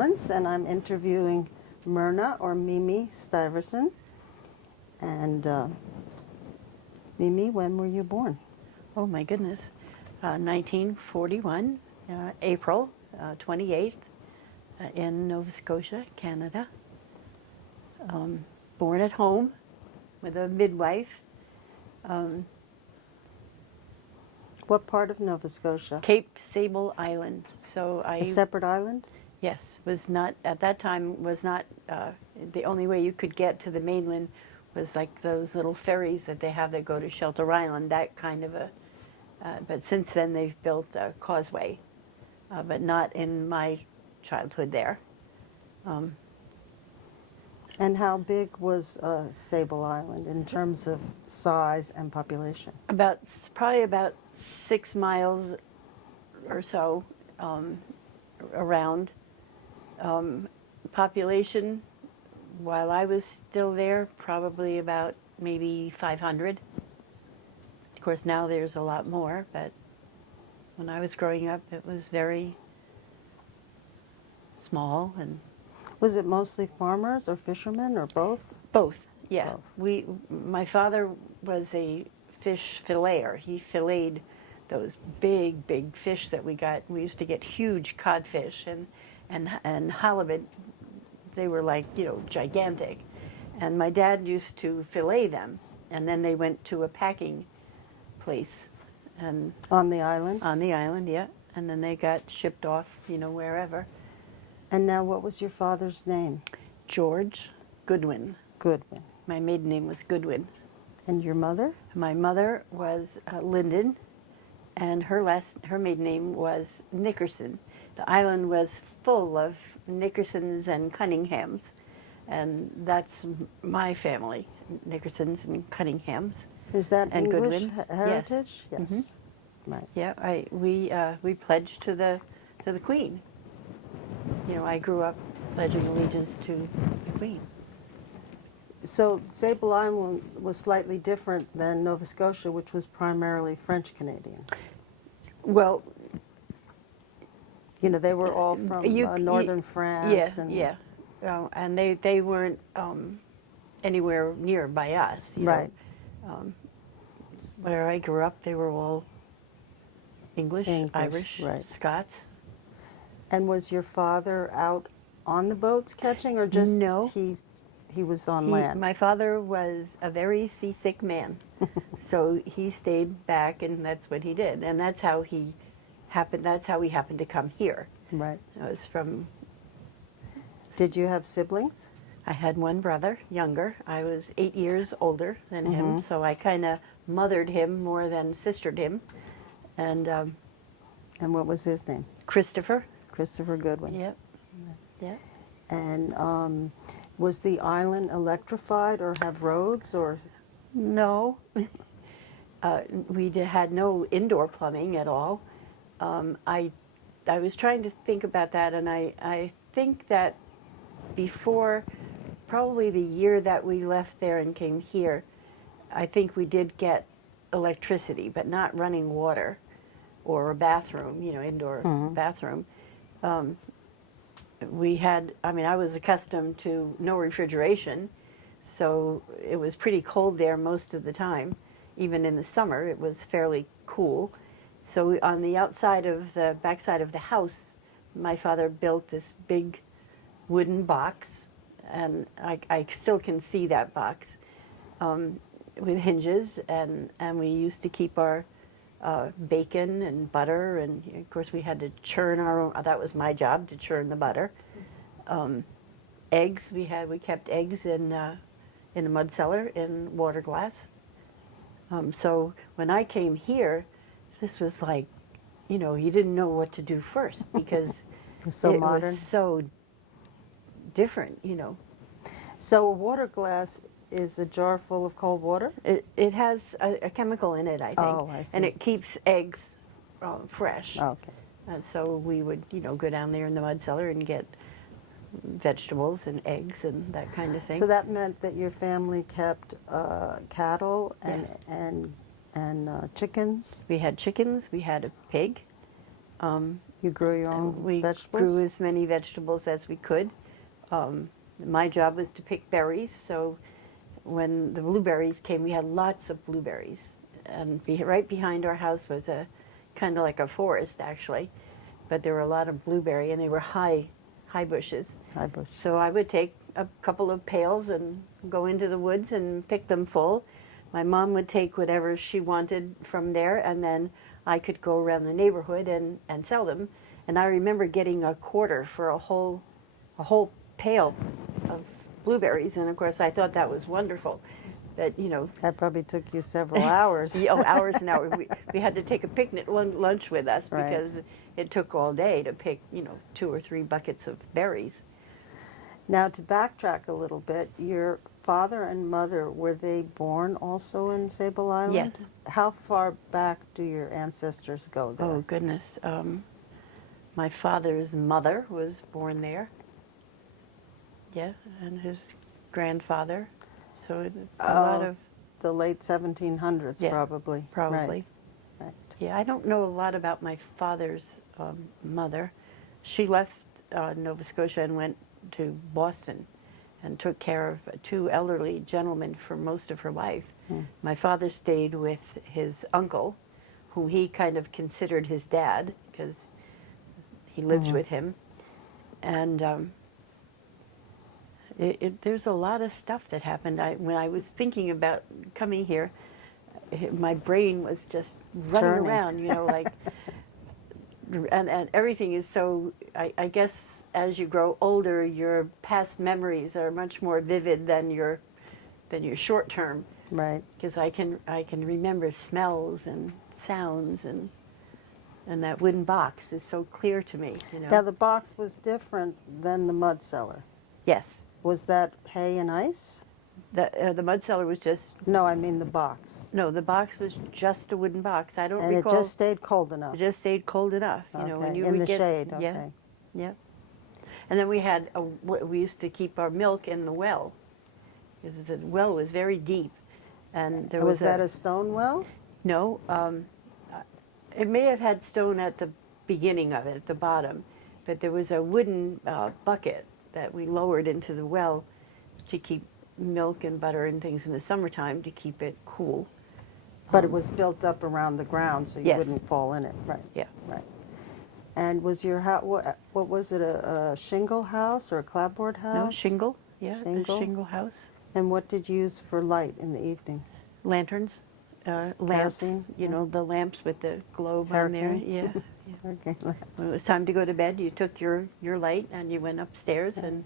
Balance, and I'm interviewing Myrna, or Mimi Syvertsen. And Mimi, when were you born? Oh my goodness, 1941, April 28th, in Nova Scotia, Canada. Born at home with a midwife. What part of Nova Scotia? Cape Sable Island. So A separate island? yes, was not, at that time, was not, the only way you could get to the mainland was like those little ferries that they have that go to Shelter Island, that kind of a, but since then they've built a causeway, but not in my childhood there. And how big was Sable Island in terms of size and population? Probably about 6 miles or so around. Population, while I was still there, probably about maybe 500. Of course, now there's a lot more, but when I was growing up, it was very small. And Was it mostly farmers or fishermen or both? both, yeah. Both. My father was a fish filleter. He filleted those big, big fish that we got. We used to get huge codfish and halibut. They were like, gigantic. And my dad used to fillet them, and then they went to a packing place. And On the island? on the island, yeah. And then they got shipped off, wherever. And now what was your father's name? George Goodwin. Goodwin. My maiden name was Goodwin. And your mother? My mother was Linden, and her maiden name was Nickerson. The island was full of Nickersons and Cunninghams, and that's my family, Nickersons and Cunninghams. Is that And English Goodwins? heritage? Yes. Yes. Right. Yeah, we pledged to the Queen. I grew up pledging allegiance to the Queen. So Sable Island was slightly different than Nova Scotia, which was primarily French Canadian. Well, They were all from northern France. Yeah, And, yeah. And they weren't anywhere near by us. Right. Where I grew up, they were all English, Irish, right. Scots. And was your father out on the boats catching, or just No. he was on land? My father was a very seasick man, so he stayed back, and that's what he did, and that's how he happened. That's how he happened to come here. Right. I was from. Did you have siblings? I had one brother, younger. I was 8 years older than him, so I kind of mothered him more than sistered him, and And what was his name? Christopher. Christopher Goodwin. Yep. Yeah. And was the island electrified or have roads or? No, had no indoor plumbing at all. I was trying to think about that, and I think that before, probably the year that we left there and came here, I think we did get electricity, but not running water or a bathroom, indoor bathroom. I was accustomed to no refrigeration, so it was pretty cold there most of the time. Even in the summer, it was fairly cool. So on the backside of the house, my father built this big wooden box, and I still can see that box with hinges, and we used to keep our bacon and butter, and of course we had to churn our own. That was my job, to churn the butter. Eggs, we kept eggs in a mud cellar in water glass. So when I came here, this was like, you didn't know what to do first, because It was so modern. was so different, So a water glass is a jar full of cold water? It has a chemical in it, I think. Oh, I see. And it keeps eggs fresh. Okay. And so we would, go down there in the mud cellar and get vegetables and eggs and that kind of thing. So that meant that your family kept cattle Yes. and chickens? We had chickens, we had a pig, You grew your own We vegetables? grew as many vegetables as we could. My job was to pick berries, so when the blueberries came, we had lots of blueberries. And right behind our house was a kind of like a forest, actually, but there were a lot of blueberry, and they were high bushes. High bush. So I would take a couple of pails and go into the woods and pick them full. My mom would take whatever she wanted from there, and then I could go around the neighborhood and sell them. And I remember getting a quarter for a whole pail of blueberries, and of course I thought that was wonderful. But That probably took you several hours. hours and hours. We had to take a picnic lunch with us Right. because it took all day to pick 2 or 3 buckets of berries. Now, to backtrack a little bit, your father and mother, were they born also in Sable Island? Yes. How far back do your ancestors go there? Oh goodness, my father's mother was born there. Yeah, and his grandfather. So it's a lot of The late 1700s, Yeah, probably. probably. Right. Yeah, I don't know a lot about my father's mother. She left Nova Scotia and went to Boston and took care of 2 elderly gentlemen for most of her life. My father stayed with his uncle, whom he kind of considered his dad because he lived with him. And there's a lot of stuff that happened. When I was thinking about coming here, my brain was just running Churning. around, like, and everything is so. I guess as you grow older, your past memories are much more vivid than your short term. Right. Because I can remember smells and sounds, and that wooden box is so clear to me. Now, the box was different than the mud cellar. Yes, Was that hay and ice? the mud cellar was just. No, I mean the box. No, the box was just a wooden box. I don't And recall. it just stayed cold enough. It just stayed cold enough, Okay, when you in would the get, shade, Yeah, okay. yeah. And then we used to keep our milk in the well, because the well was very deep, and there Was was that a stone well? No, it may have had stone at the beginning of it, at the bottom, but there was a wooden bucket that we lowered into the well to keep milk and butter and things in the summertime to keep it cool. But it was built up around the ground so you Yes. wouldn't fall in it. Right. Yeah. Right. And was your house, what was it, a shingle house or a clapboard house? No, shingle, yeah, Shingle? a shingle house. And what did you use for light in the evening? Lanterns, lamps, Kerosene, the lamps with the globe on there. Hurricane? Yeah. Okay. When it was time to go to bed, you took your light and you went upstairs and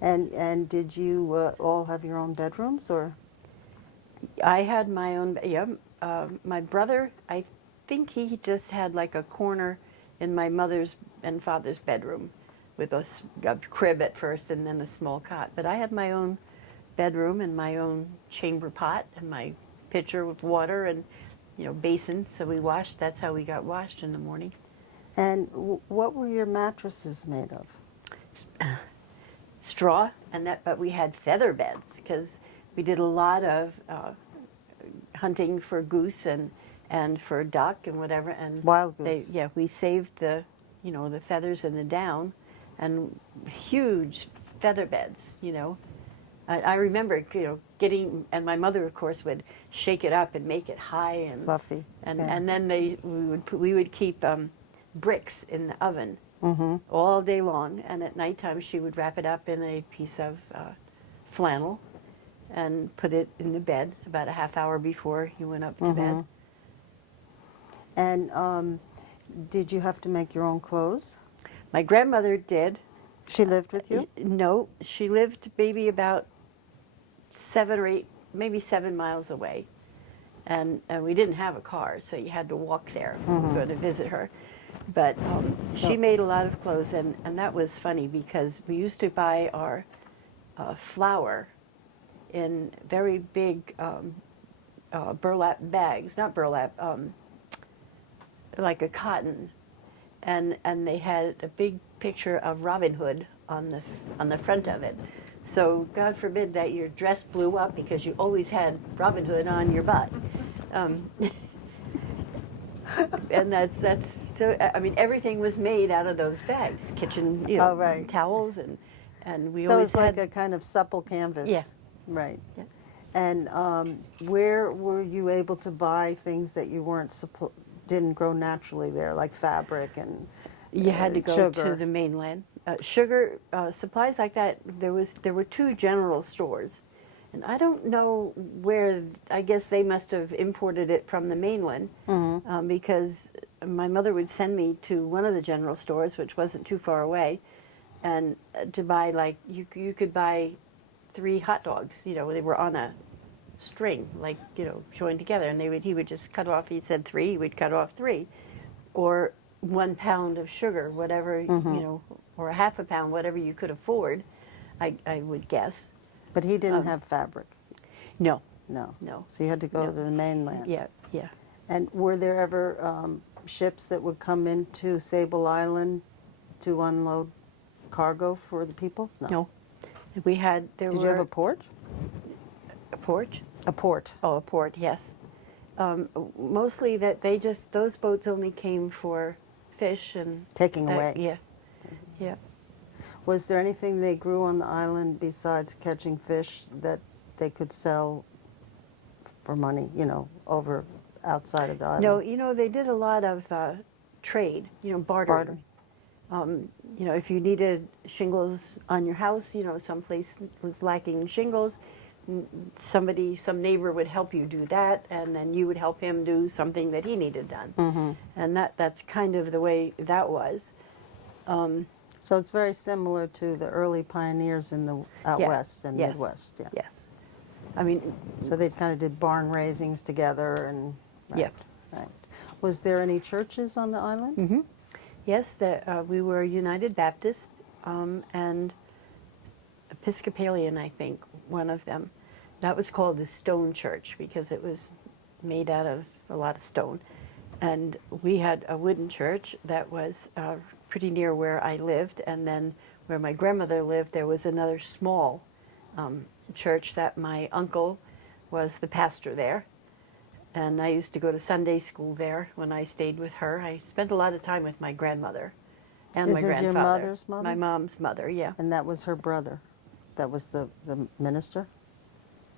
And did you all have your own bedrooms, or? I had my own, my brother, I think he just had like a corner in my mother's and father's bedroom with a crib at first and then a small cot. But I had my own bedroom and my own chamber pot and my pitcher with water and, basin. So we washed, that's how we got washed in the morning. And what were your mattresses made of? Straw, but we had feather beds because we did a lot of hunting for goose and for duck and whatever. And Wild goose. we saved the feathers and the down, and huge feather beds. I remember getting, and my mother of course would shake it up and make it high and Fluffy. and Yeah. and then we would keep bricks in the oven all day long, and at nighttime she would wrap it up in a piece of flannel and put it in the bed about a half hour before you went up to bed. And did you have to make your own clothes? My grandmother did. She lived with you? No, she lived maybe about 7 or 8, maybe 7 miles away. And we didn't have a car, so you had to walk there if you were going to visit her. But she made a lot of clothes, and that was funny because we used to buy our flour in very big burlap bags, not burlap, like a cotton. And they had a big picture of Robin Hood on the front of it. So God forbid that your dress blew up because you always had Robin Hood on your butt. And that's so. I mean, everything was made out of those bags, kitchen, Oh, right. towels, and we So always it's like had. a kind of supple canvas. Yeah. Right. Yeah. And where were you able to buy things that you didn't grow naturally there, like fabric and You had to go sugar? to the mainland. Sugar supplies like that. There were two general stores, and I don't know where. I guess they must have imported it from the mainland, because my mother would send me to one of the general stores, which wasn't too far away, and to buy, like, you could buy 3 hot dogs. They were on a string, like, joined together, and he would just cut off. He said 3, he would cut off 3, or 1 pound of sugar, whatever, or a half a pound, whatever you could afford, I would guess. But he didn't have fabric. No. No. No. So you had to go No. to the mainland. Yeah, yeah. And were there ever ships that would come into Sable Island to unload cargo for the people? No. There Did were you have a port? a porch? A port. Oh, a port, yes. Mostly those boats only came for fish and... Taking away. Yeah, yeah. Was there anything they grew on the island besides catching fish that they could sell for money, over outside of the island? No, they did a lot of trade, bartering. If you needed shingles on your house, someplace was lacking shingles, some neighbor would help you do that, and then you would help him do something that he needed done. And that's kind of the way that was. So it's very similar to the early pioneers in the out Yeah. west and Yes. Midwest. Yeah. Yes. I mean, So they kind of did barn raisings together and. Right, Yeah. Right. Was there any churches on the island? yes, we were United Baptist and Episcopalian, I think, one of them. That was called the Stone Church because it was made out of a lot of stone. And we had a wooden church that was pretty near where I lived, and then where my grandmother lived, there was another small church that my uncle was the pastor there. And I used to go to Sunday school there when I stayed with her. I spent a lot of time with my grandmother and Is my this your grandfather. mother's mother? My mom's mother, yeah. And that was her brother. That was the minister?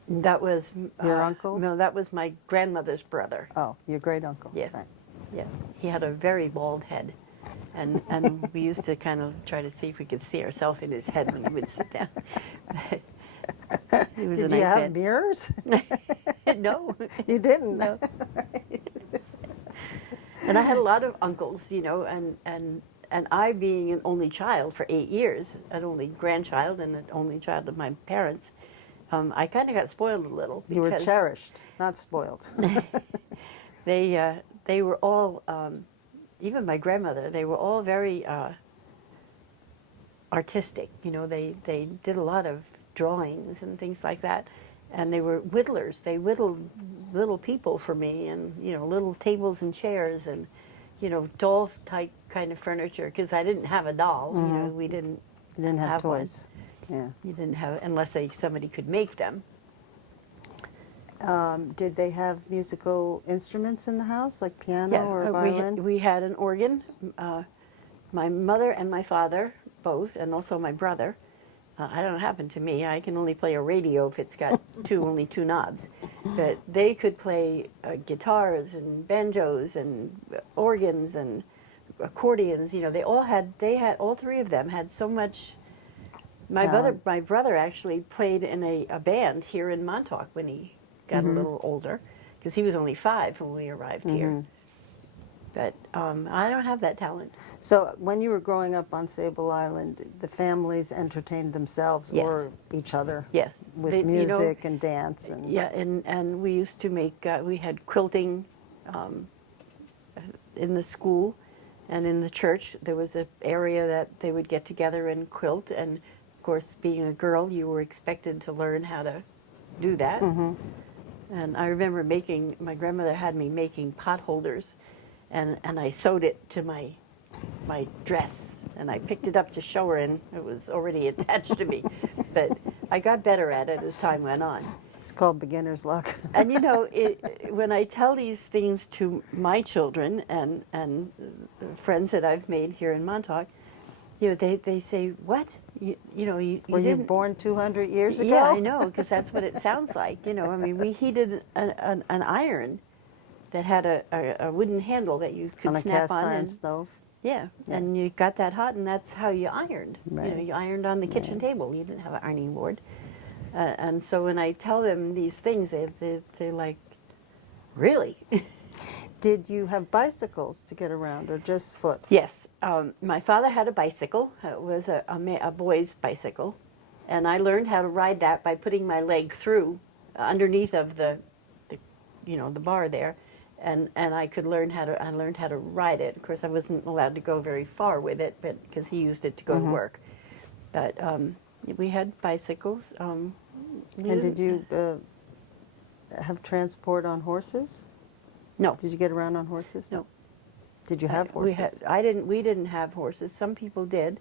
That was Your uncle? No, that was my grandmother's brother. Oh, your great uncle. Yeah. Right. Yeah, he had a very bald head, and we used to kind of try to see if we could see ourselves in his head when he would sit down. He was a Did nice you have man. mirrors? No, You didn't? no. And I had a lot of uncles, and I being an only child for 8 years, an only grandchild and an only child of my parents, I kind of got spoiled a little. You were because cherished, not spoiled. They were all, even my grandmother, they were all very artistic. They did a lot of drawings and things like that. And they were whittlers. They whittled little people for me, and little tables and chairs, and doll type kind of furniture. Because I didn't have a doll. We didn't. You didn't have one. toys. Yeah. You didn't have, unless somebody could make them. Did they have musical instruments in the house, like piano or violin? we had an organ. My mother and my father both, and also my brother. I don't know what happened to me. I can only play a radio if it's got only 2 knobs. But they could play guitars and banjos and organs and accordions. All 3 of them had so much. My brother actually played in a band here in Montauk when he got a little older, because he was only 5 when we arrived here. But I don't have that talent. So when you were growing up on Sable Island, the families entertained themselves Yes. or each other Yes. with music and dance? And Yeah, and we used to make, we had quilting in the school and in the church. There was an area that they would get together and quilt, and of course, being a girl, you were expected to learn how to do that. And I remember my grandmother had me making pot holders, and I sewed it to my dress, and I picked it up to show her, and it was already attached to me. But I got better at it as time went on. It's called beginner's luck. And you know, when I tell these things to my children and friends that I've made here in Montauk, you know, they say, "What? You know, you Were you didn't." born 200 years ago? Yeah, I know, because that's what it sounds like. You know, I mean, we heated an iron that had a wooden handle that you could On a snap cast on, iron and stove? yeah, and you got that hot, and that's how you ironed. You know, Right. you ironed on the kitchen table. You didn't have an ironing board. And so when I tell them these things, they're like, really? Did you have bicycles to get around or just foot? Yes. My father had a bicycle. It was a boy's bicycle. And I learned how to ride that by putting my leg through underneath of the you know, the bar there. And I learned how to ride it. Of course, I wasn't allowed to go very far with it, but because he used it to go to work. But we had bicycles. And did you have transport on horses? No. Did you get around on horses? No. Did you have horses? We didn't have horses. Some people did,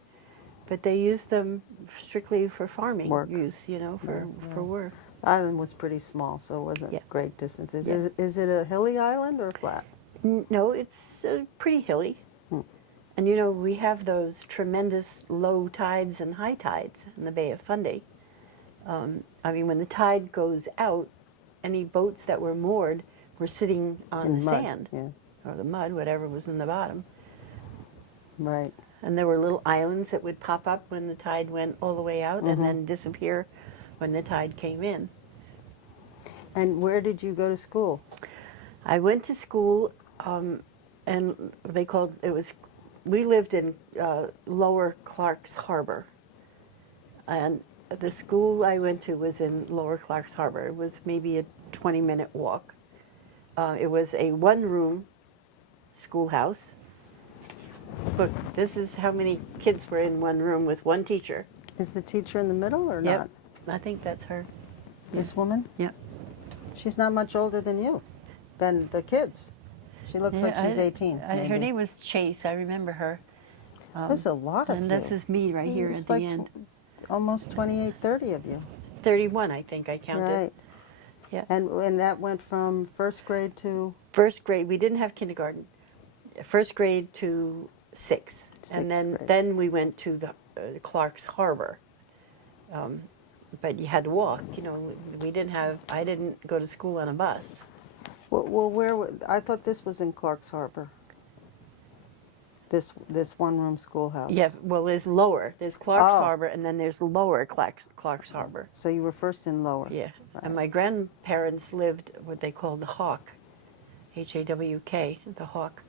but they used them strictly for farming Work. use, you know, for work. The island was pretty small, so it wasn't Yeah. great distances. Yeah. Is it a hilly island or flat? No, it's pretty hilly. And you know, we have those tremendous low tides and high tides in the Bay of Fundy. I mean, when the tide goes out, any boats that were moored were sitting on In the mud, sand yeah. or the mud, whatever was in the bottom. Right. And there were little islands that would pop up when the tide went all the way out and then disappear when the tide came in. And where did you go to school? I went to school, and we lived in Lower Clark's Harbor. And the school I went to was in Lower Clark's Harbor. It was maybe a 20-minute walk. It was a one-room schoolhouse. Look, this is how many kids were in one room with one teacher. Is the teacher in the middle or Yep, not? I think that's her. This woman? Yep. She's not much older than you, than the kids. She looks like she's 18. Her maybe. name was Chase. I remember her. There's a lot of And you. this is me right here It's at the like end. Almost 28, 30 of you. 31, I think I counted. Right. Yeah. And that went from first grade to First grade, we didn't have kindergarten. First grade to sixth. And Sixth grade. then we went to the Clark's Harbor. But you had to walk, you know, I didn't go to school on a bus. well, I thought this was in Clark's Harbor. This one-room schoolhouse. Yeah, well, there's Clark's Oh. Harbor, and then there's lower Clark's Harbor. So you were first in Lower. Yeah, Right. and my grandparents lived what they called the Hawk, Hawk, the Hawk.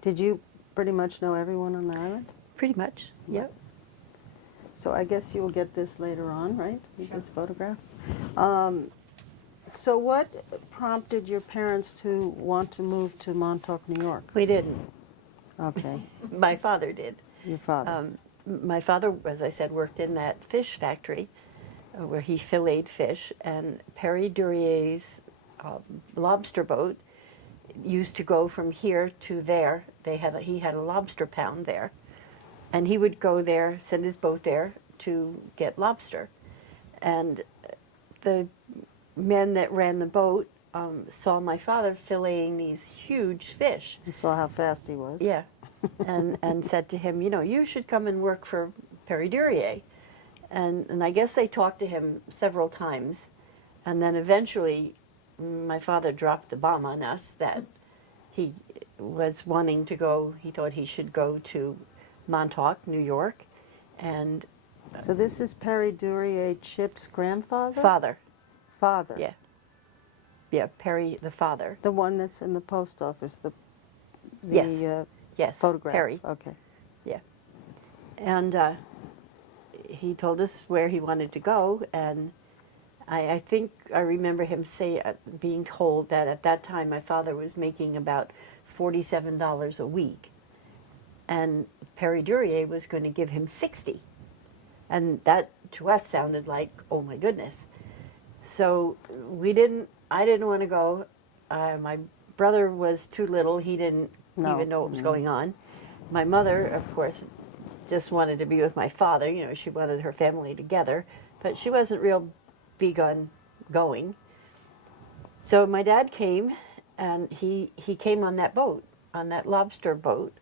Did you pretty much know everyone on the island? Pretty much, yep. So I guess you will get this later on, right? This photograph. So what prompted your parents to want to move to Montauk, New York? We didn't. Okay, My father did. your father. My father, as I said, worked in that fish factory where he filleted fish, and Perry Durier's lobster boat used to go from here to there. He had a lobster pound there, and he would go there, send his boat there to get lobster. And the men that ran the boat saw my father filleting these huge fish. You saw how fast he was. Yeah, and said to him, you know, you should come and work for Perry Durier. And I guess they talked to him several times, and then eventually my father dropped the bomb on us that he was wanting to go, he thought he should go to Montauk, New York, and So this is Perry Durier, Chip's grandfather? father, Father. yeah. Yeah, Perry, the father. The one that's in the post office, the Yes. Yes, photograph. Perry. Okay. Yeah. And he told us where he wanted to go, and I think I remember him being told that at that time my father was making about $47 a week, and Perry Durier was going to give him 60. And that to us sounded like, oh my goodness. So I didn't want to go. My brother was too little. He didn't even know what was going on. My mother, of course, just wanted to be with my father. You know, she wanted her family together, but she wasn't real big on going. So my dad came, and he came on that boat, on that lobster boat.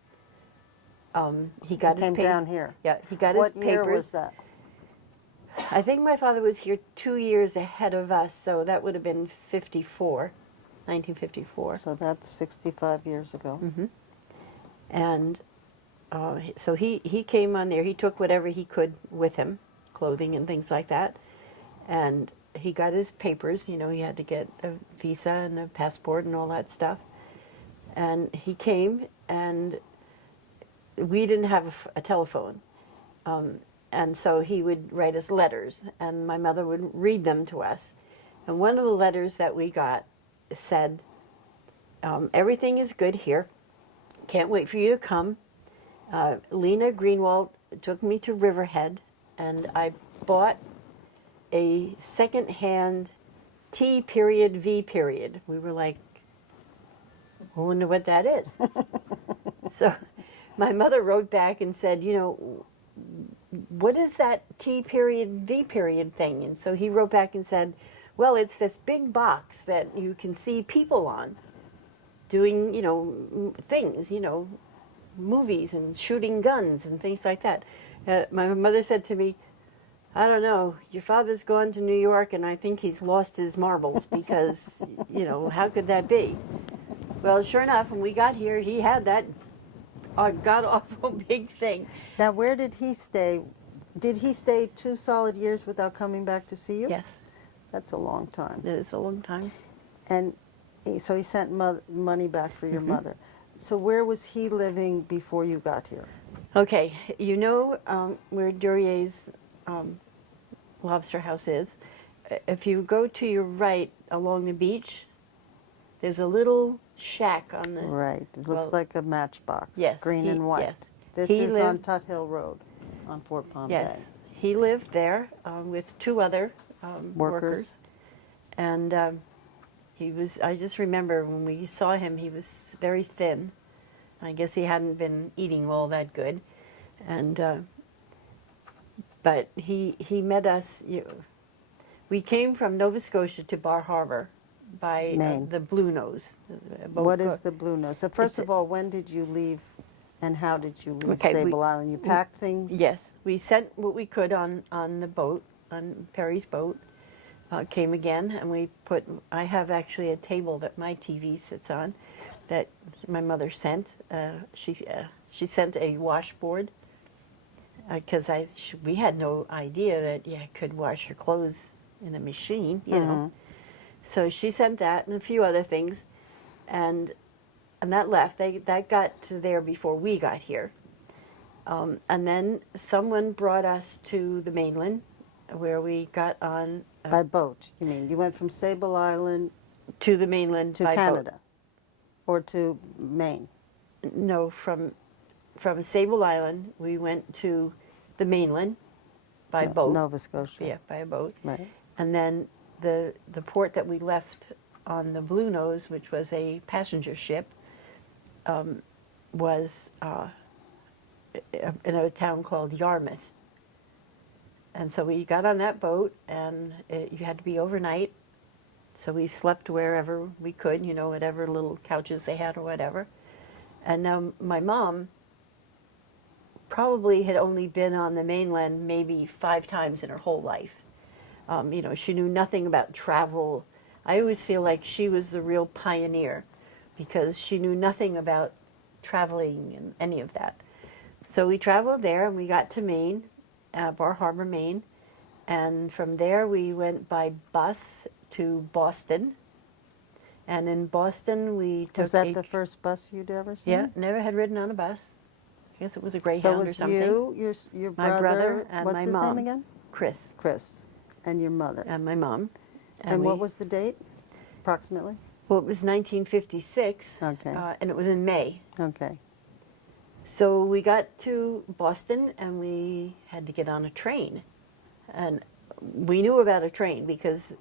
He got his Came papers. down here. Yeah, he got his papers. What year was that? I think my father was here 2 years ahead of us, so that would have been 1954. So that's 65 years ago. And so he came on there. He took whatever he could with him, clothing and things like that. And he got his papers. You know, he had to get a visa and a passport and all that stuff. And he came, and we didn't have a telephone. And so he would write us letters, and my mother would read them to us. And one of the letters that we got said, everything is good here. Can't wait for you to come. Lena Greenwald took me to Riverhead, and I bought a second-hand T period, V period. We were like, I wonder what that is. So my mother wrote back and said, you know, what is that T period, V period thing? And so he wrote back and said, well, it's this big box that you can see people on doing, you know, things, you know, movies and shooting guns and things like that. My mother said to me, I don't know, your father's gone to New York and I think he's lost his marbles because, you know, how could that be? Well, sure enough, when we got here, he had that god-awful big thing. Now, where did he stay? Did he stay 2 solid years without coming back to see you? Yes, That's a long time. it is a long time. And so he sent money back for your mother. So where was he living before you got here? Okay, you know where Durier's lobster house is? If you go to your right along the beach, there's a little shack on the... Right. It looks well, like a matchbox. yes, Green and white. yes. This He is on lived- Tut Hill Road on Fort Palm Yes, Bay. he lived there with 2 other workers. And he was, I just remember when we saw him, he was very thin. I guess he hadn't been eating all that good. And, but he met us, we came from Nova Scotia to Bar Harbor by Maine. the Blue Nose. What is the Blue Nose? So first of all, when did you leave and how did you leave Okay, Sable Island? You packed things? Yes, we sent what we could on the boat, on Perry's boat. Came again, and we put. I have actually a table that my TV sits on, that my mother sent. She sent a washboard because we had no idea that you could wash your clothes in a machine, you know. So she sent that and a few other things, and that left. That got to there before we got here. And then someone brought us to the mainland, where we got on By boat, you mean? You went from Sable Island to the mainland to by Canada or to Maine? boat. No, from Sable Island we went to the mainland by boat. Nova Scotia. Yeah, by a boat. Right. And then the port that we left on the Blue Nose, which was a passenger ship, was in a town called Yarmouth. And so we got on that boat, and you had to be overnight. So we slept wherever we could, you know, whatever little couches they had or whatever. And now my mom probably had only been on the mainland maybe 5 times in her whole life. You know, she knew nothing about travel. I always feel like she was the real pioneer because she knew nothing about traveling and any of that. So we traveled there, and we got to Maine, Bar Harbor, Maine, and from there we went by bus to Boston. And in Boston we took Was that the first bus you'd ever seen? Yeah, never had ridden on a bus. I guess it was a Greyhound So it or was something. you, your brother, My brother and what's my his mom. name again? Chris Chris, and your mother. and my mom. And what was the date, approximately? Well, it was 1956, Okay. And it was in May. Okay. So we got to Boston, and we had to get on a train. And we knew about a train because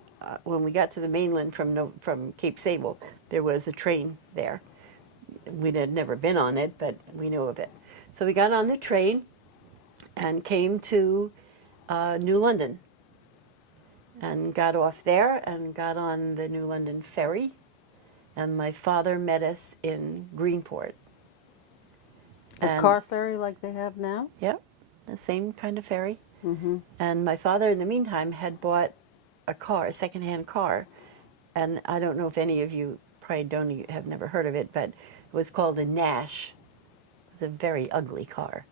when we got to the mainland from Cape Sable, there was a train there. We had never been on it, but we knew of it. So we got on the train and came to New London. and got off there and got on the New London Ferry. And my father met us in Greenport. A car ferry like they have now? Yep, the same kind of ferry. Mm-hmm. And my father, in the meantime, had bought a car, a secondhand car. And I don't know if any of you probably don't have never heard of it, but it was called a Nash. It was a very ugly car.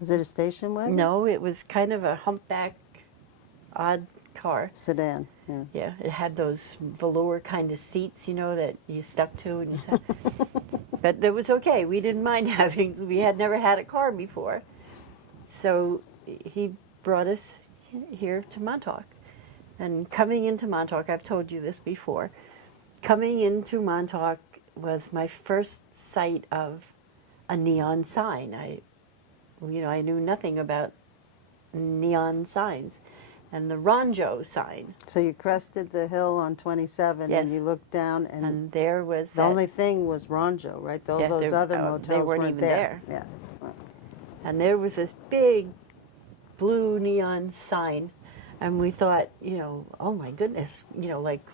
Was it a station wagon? No, it was kind of a humpback, odd car. Sedan, yeah. Yeah, it had those velour kind of seats, you know, that you stuck to and you sat. But it was okay. We didn't mind having, we had never had a car before. So he brought us here to Montauk. And coming into Montauk, I've told you this before, coming into Montauk was my first sight of a neon sign. I knew nothing about neon signs. And the Ronjo sign. So you crested the hill on 27 Yes. and you looked down and there was the only thing was Ronjo, right? Yeah, Those other motels they weren't weren't even there. there. Yes. And there was this big blue neon sign. And we thought, oh my goodness, like,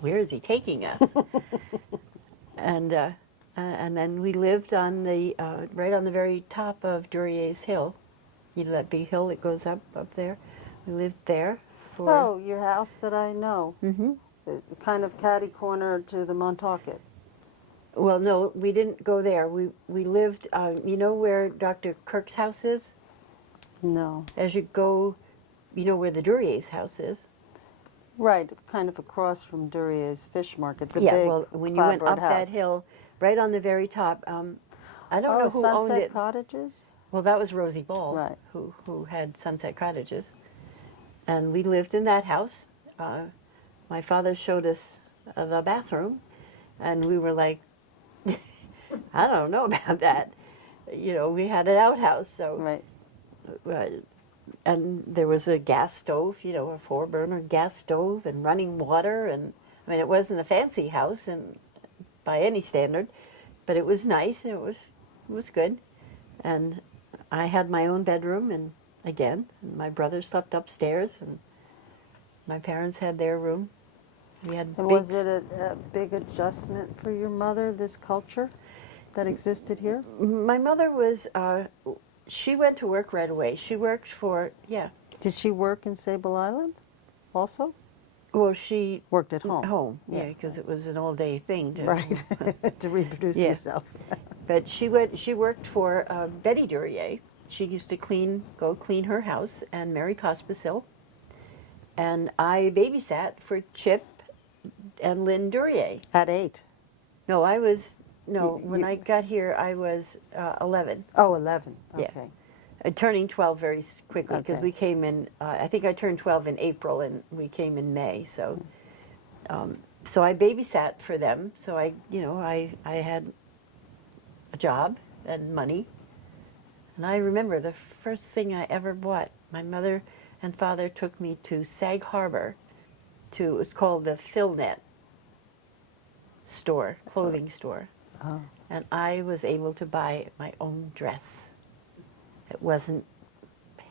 where is he taking us? And then we lived on the, right on the very top of Duryea Hill. You know that big hill that goes up there? We lived there for... Oh, your house that I know. Mm-hmm. Kind of catty corner to the Montauk. Well, no, we didn't go there. We lived, you know where Dr. Kirk's house is? No. As you go, you know where the Duryea's house is? Right, kind of across from Duryea's Fish Market, the Yeah, big well, when you went clapboard up that house. hill, right on the very top, I don't know who owned Sunset it. Cottages? Well, that was Rosie Ball, Right. who had Sunset Cottages. And we lived in that house. My father showed us the bathroom, and we were like, I don't know about that. We had an outhouse, so... Right. And there was a gas stove, a 4-burner gas stove and running water. And I mean, it wasn't a fancy house and by any standard, but it was nice. It was good. And I had my own bedroom, and again, my brother slept upstairs, and my parents had their room. We had And was it a big adjustment for your mother, this culture that existed here? My mother was, she went to work right away. She worked for, Did she work in Sable Island also? well, she Worked at home. yeah, because it was an all-day thing. Right, to reproduce Yeah. yourself. But she worked for Betty Duryea. She used to go clean her house and Mary Pospisil. And I babysat for Chip and Lynn Duryea. At 8? No, when You- I got here, I was 11. Oh, 11, Yeah. okay. Turning 12 very quickly, because Okay. we came in, I think I turned 12 in April and we came in May. So so I babysat for them. So I had a job and money. And I remember the first thing I ever bought, my mother and father took me to Sag Harbor it was called the Philnet store, clothing store. Oh. And I was able to buy my own dress. It wasn't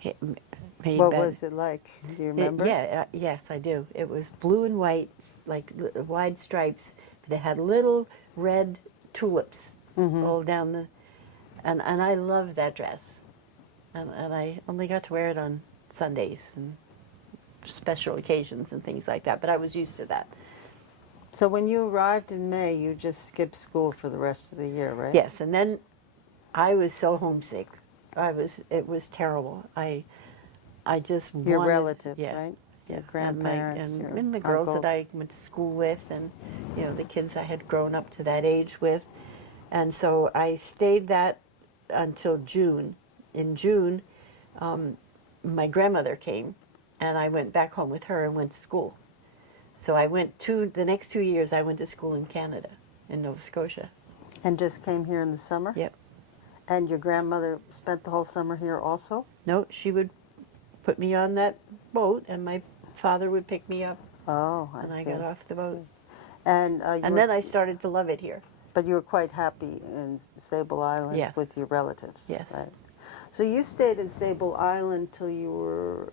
made What by... was it like? Do you remember? Yes, I do. It was blue and white, like wide stripes, but it had little red tulips all down the... And I loved that dress. And I only got to wear it on Sundays and special occasions and things like that, but I was used to that. So when you arrived in May, you just skipped school for the rest of the year, right? Yes, and then I was so homesick. It was terrible. I just Your wanted, relatives, yeah, right? Yeah, Your grandparents, your and the girls uncles. that I went to school with, and the kids I had grown up to that age with, and so I stayed that until June. In June, my grandmother came, and I went back home with her and went to school. So I went the next 2 years. I went to school in Canada, in Nova Scotia. And just came here in the summer? Yep. And your grandmother spent the whole summer here also? No, she would put me on that boat, and my father would pick me up, Oh, and I see. got off the boat. And, Then I started to love it here. But you were quite happy in Sable Island Yes. with your relatives? Yes. Right. So you stayed in Sable Island till you were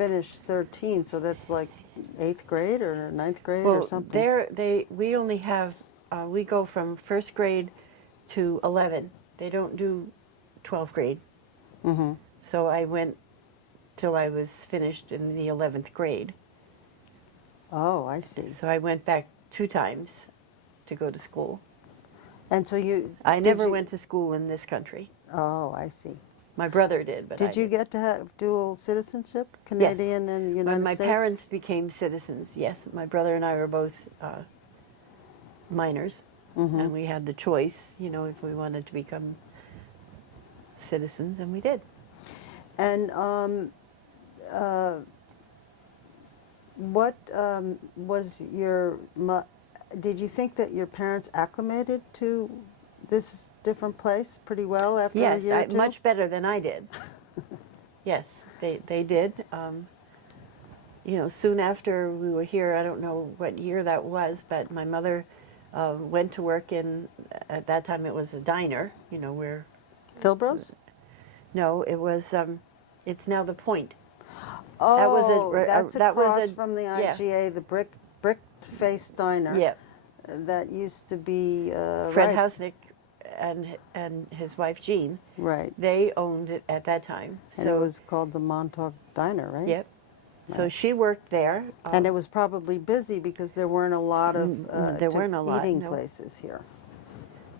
finished 13, so that's like 8th grade or 9th grade or Well, something. we only have, we go from first grade to 11. They don't do 12th grade. Mm-hmm. So I went till I was finished in the 11th grade. Oh, I see. So I went back 2 times to go to school. And so I did never you- went to school in this country. Oh, I see. My brother did, but I Did you didn't. get to have dual citizenship, Yes. Canadian and United When my States? parents became citizens, yes. My brother and I were both minors, Mm-hmm. and we had the choice, you know, if we wanted to become citizens, and we did. And what was did you think that your parents acclimated to this different place pretty well after a Yes, year or two? much better than I did. Yes, they did. You know, soon after we were here, I don't know what year that was, but my mother went to work in, at that time it was a diner, you know, where, Philbro's? no, it was, it's now the Point. Oh, That was that's that was across a- from the yeah. IGA, the brick-faced diner. Yeah. That used to be Fred right. Hausnick and his wife Jean, Right. they owned it at that time. And it was called the Montauk Diner, right? Yep. So Right. she worked there. And it was probably busy because there weren't a lot of there weren't a lot, eating no. places here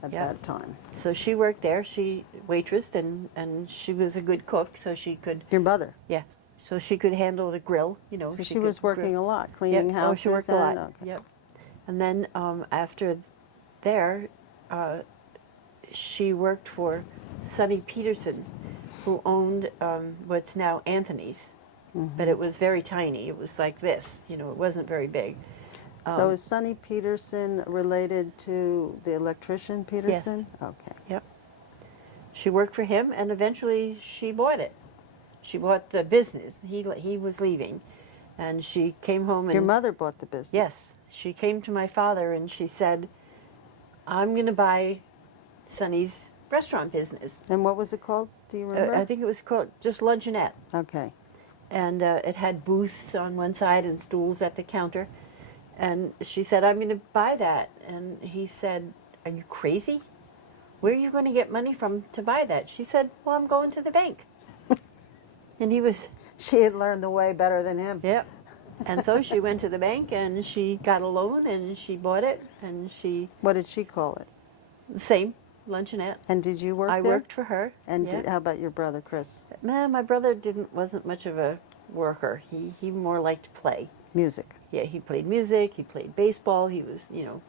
at Yeah. that time. So she worked there. She waitressed and she was a good cook, so she could, Your mother? yeah, so she could handle the grill, you know. So she could was working grill. a lot, cleaning Yep. houses. Oh, she worked a lot. Okay. Yep. And then after there, she worked for Sonny Peterson, who owned what's now Anthony's, but it was very tiny. It was like this, you know. It wasn't very big. So is Sonny Peterson related to the electrician Peterson? Okay. Yep. She worked for him, and eventually she bought it. She bought the business. He was leaving, and she came home and Your mother bought the business? yes, she came to my father and she said, "I'm going to buy Sonny's restaurant business." And what was it called? Do you remember? I think it was called just Luncheonette, Okay. and it had booths on one side and stools at the counter. And she said, "I'm going to buy that." And he said, "Are you crazy? Where are you going to get money from to buy that?" She said, "Well, I'm going to the bank." And he was, She had learned the way better than him. yep. And so she went to the bank and she got a loan and she bought it and she, What did she call it? the same, Luncheonette. And did you work I there? worked for her. And yeah. how about your brother, Chris? Man, my brother wasn't much of a worker. He more liked to play. Music. Yeah, he played music, he played baseball, he was, you know,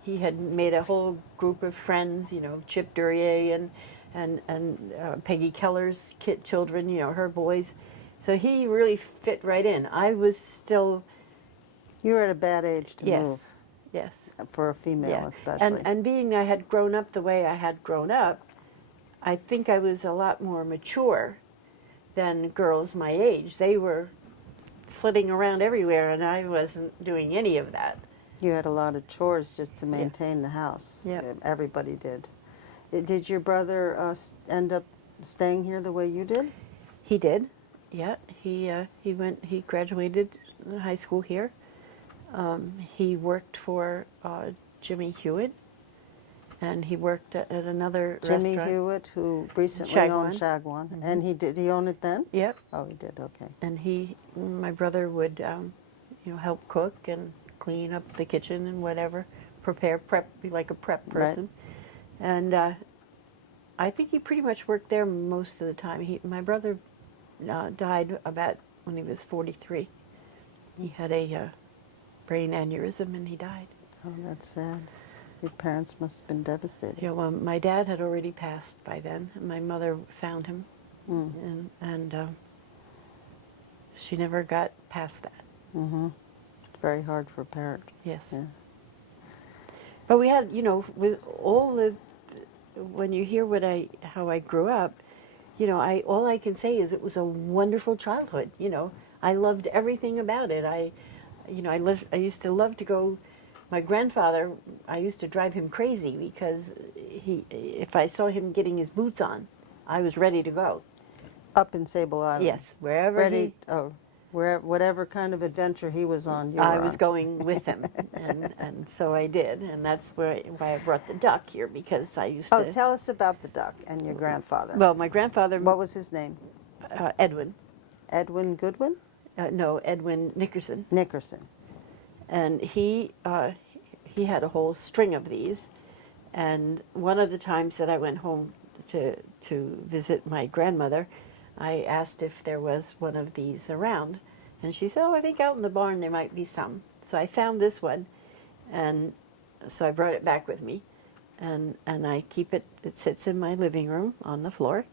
he had made a whole group of friends, you know, Chip Duryea and Peggy Keller's children, you know, her boys. So he really fit right in. I was still, You were at a bad age to yes, yes. move, for a female Yeah. especially. And being I had grown up the way I had grown up, I think I was a lot more mature than girls my age. They were flitting around everywhere, and I wasn't doing any of that. You had a lot of chores just to maintain the house. Yep. Everybody did. Did your brother end up staying here the way you did? He did, yeah. He graduated high school here. He worked for Jimmy Hewitt, and he worked at another Jimmy restaurant. Hewitt, who recently owned Shagwan. And did he own it then? Yep. Oh, he did, okay. And my brother would, you know, help cook and clean up the kitchen and whatever, be like a prep person. Right. And I think he pretty much worked there most of the time. My brother died about when he was 43. He had a brain aneurysm and he died. Oh, that's sad. Your parents must have been devastated. Yeah, well, my dad had already passed by then. And my mother found him, and she never got past that. Mm-hmm. It's very hard for a parent. Yes. Yeah. But we had, you know, with all the, when you hear how I grew up, you know, all I can say is it was a wonderful childhood. You know, I loved everything about it. I used to love to go. My grandfather, I used to drive him crazy because if I saw him getting his boots on, I was ready to go. Up in Sable Island. Yes, wherever Ready? Oh, whatever kind of adventure he was on, you were I was on. going with him, and so I did, and that's why I brought the duck here, because I used Oh, to. tell us about the duck and your grandfather. Well, my grandfather, What was his name? Edwin, Edwin Goodwin? no, Edwin Nickerson, Nickerson. and he had a whole string of these, and one of the times that I went home to visit my grandmother, I asked if there was one of these around, and she said, "Oh, I think out in the barn there might be some." So I found this one, and so I brought it back with me, and I keep it. It sits in my living room on the floor,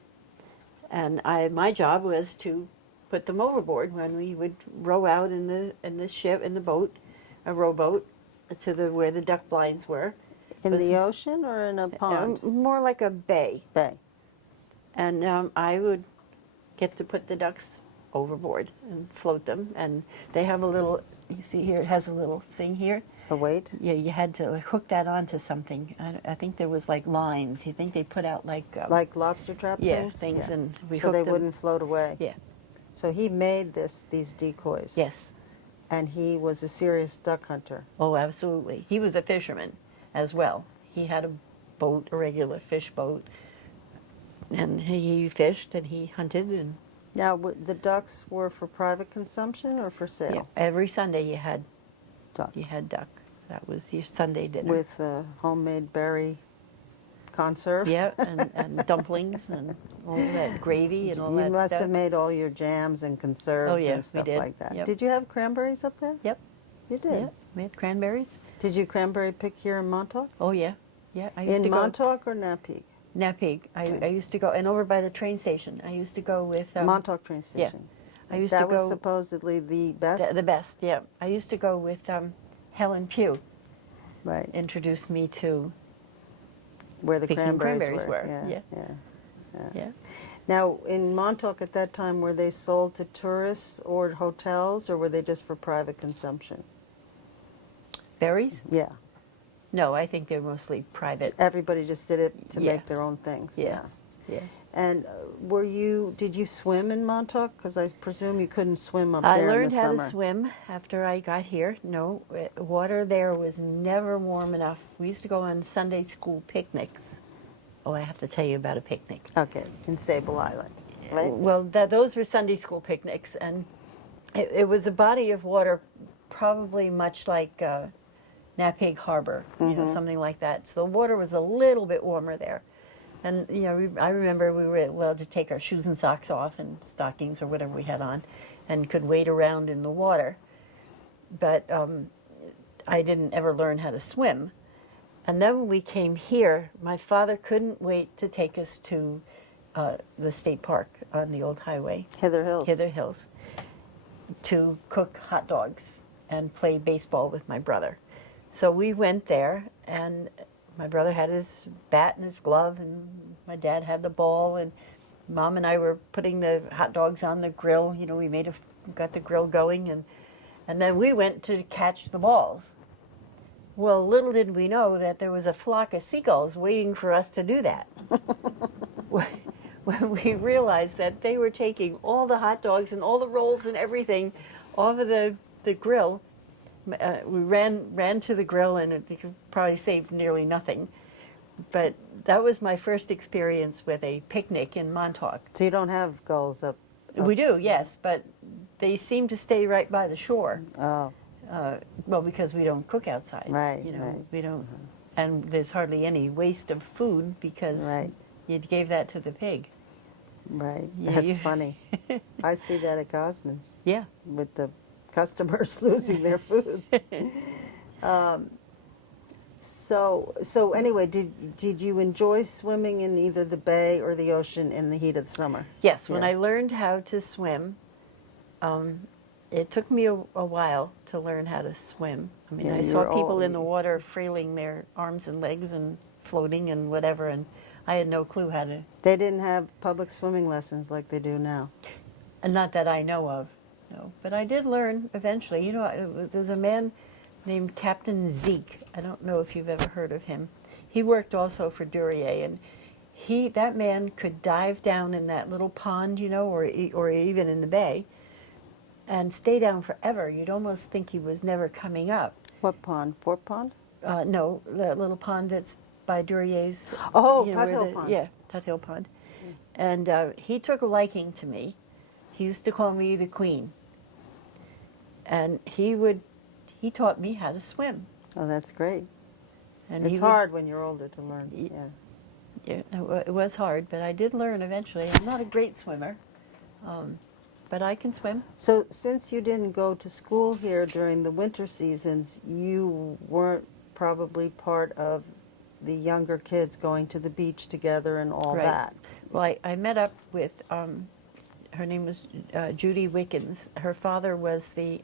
and my job was to put them overboard when we would row out in the ship, in the boat, a rowboat, to where the duck blinds were. In Was- the ocean or in a pond? More like a bay. Bay. And I would get to put the ducks overboard and float them. And they have a little, you see here, it has a little thing here. A weight? Yeah, you had to like, hook that onto something. I think there was like lines. You think they put out like... Like lobster trap yeah, things? things, and we so hooked they them. wouldn't float away? Yeah, So he made these decoys? yes. And he was a serious duck hunter? Oh, absolutely. He was a fisherman as well. He had a boat, a regular fish boat, and he fished and he hunted. And Now, the ducks were for private consumption or for yeah, sale? every Sunday you had Duck. duck. That was your Sunday dinner. With homemade berry conserve? yeah, and dumplings and all that gravy and all You that must stuff. have made all your jams and conserves Oh, yeah, we and stuff did. like that. Yep. Did you have cranberries up there? Yep. You did? Yeah, we had cranberries. Did you cranberry pick here in Montauk? Oh yeah, yeah. I used In to go Montauk or Napeague? Napeague. I used to go, and over by the train station. I used to go with Montauk train station. I used that to was go supposedly the best? the best. Yeah, I used to go with Helen Pugh. Right. Introduced me to Where the picking cranberries, cranberries were, yeah. Yeah. Now, in Montauk at that time, were they sold to tourists or hotels, or were they just for private consumption? Berries? Yeah. No, I think they're mostly private. Everybody just did it to Yeah. make their own things. Yeah. Yeah. And did you swim in Montauk? Because I presume you couldn't swim up I there learned in the how summer. to swim after I got here. No, water there was never warm enough. We used to go on Sunday school picnics. Oh, I have to tell you about a picnic. Okay, in Sable Island, right? Well, those were Sunday school picnics, and it was a body of water probably much like Napeague Harbor, something like that. So the water was a little bit warmer there. And, I remember we were allowed to take our shoes and socks off and stockings or whatever we had on and could wade around in the water. But I didn't ever learn how to swim. And then when we came here, my father couldn't wait to take us to the state park on the old highway, Hither Hills. Hither Hills, to cook hot dogs and play baseball with my brother. So we went there, and my brother had his bat and his glove, and my dad had the ball, and Mom and I were putting the hot dogs on the grill. We got the grill going, and then we went to catch the balls. Well, little did we know that there was a flock of seagulls waiting for us to do that. When we realized that they were taking all the hot dogs and all the rolls and everything off of the grill, we ran to the grill, and it probably saved nearly nothing. But that was my first experience with a picnic in Montauk. So you don't have gulls up? We do, yes, but they seem to stay right by the shore. Oh, Well, because we don't cook outside. Right, Right. We don't, Mm-hmm. and there's hardly any waste of food because Right. you gave that to the pig. right. Yeah, That's you- funny. I see that at Gosnan's Yeah. with the customers losing their food. So anyway, did you enjoy swimming in either the bay or the ocean in the heat of the summer? Yes, when Yeah. I learned how to swim, it took me a while to learn how to swim. I mean, Yeah, I you saw were people in the old. water frailing their arms and legs and floating and whatever, and I had no clue how to, They didn't have public swimming lessons like they do now. and not that I know of, no. But I did learn eventually. There's a man named Captain Zeke. I don't know if you've ever heard of him. He worked also for Duryea, and that man could dive down in that little pond, or even in the bay, and stay down forever. You'd almost think he was never coming up. What pond? Fort Pond? No, the little pond that's by Durier's. Oh, you know, Tut where Hill the- Pond. Yeah, Tut Hill Pond. And he took a liking to me. He used to call me the Queen. And he taught me how to swim. Oh, that's great. And It's he would- hard when you're older to learn. Ye- Yeah. Yeah, it was hard, but I did learn eventually. I'm not a great swimmer, but I can swim. So since you didn't go to school here during the winter seasons, you weren't probably part of the younger kids going to the beach together and all Right. that. Well, I met up with, her name was Judy Wickens. Her father was the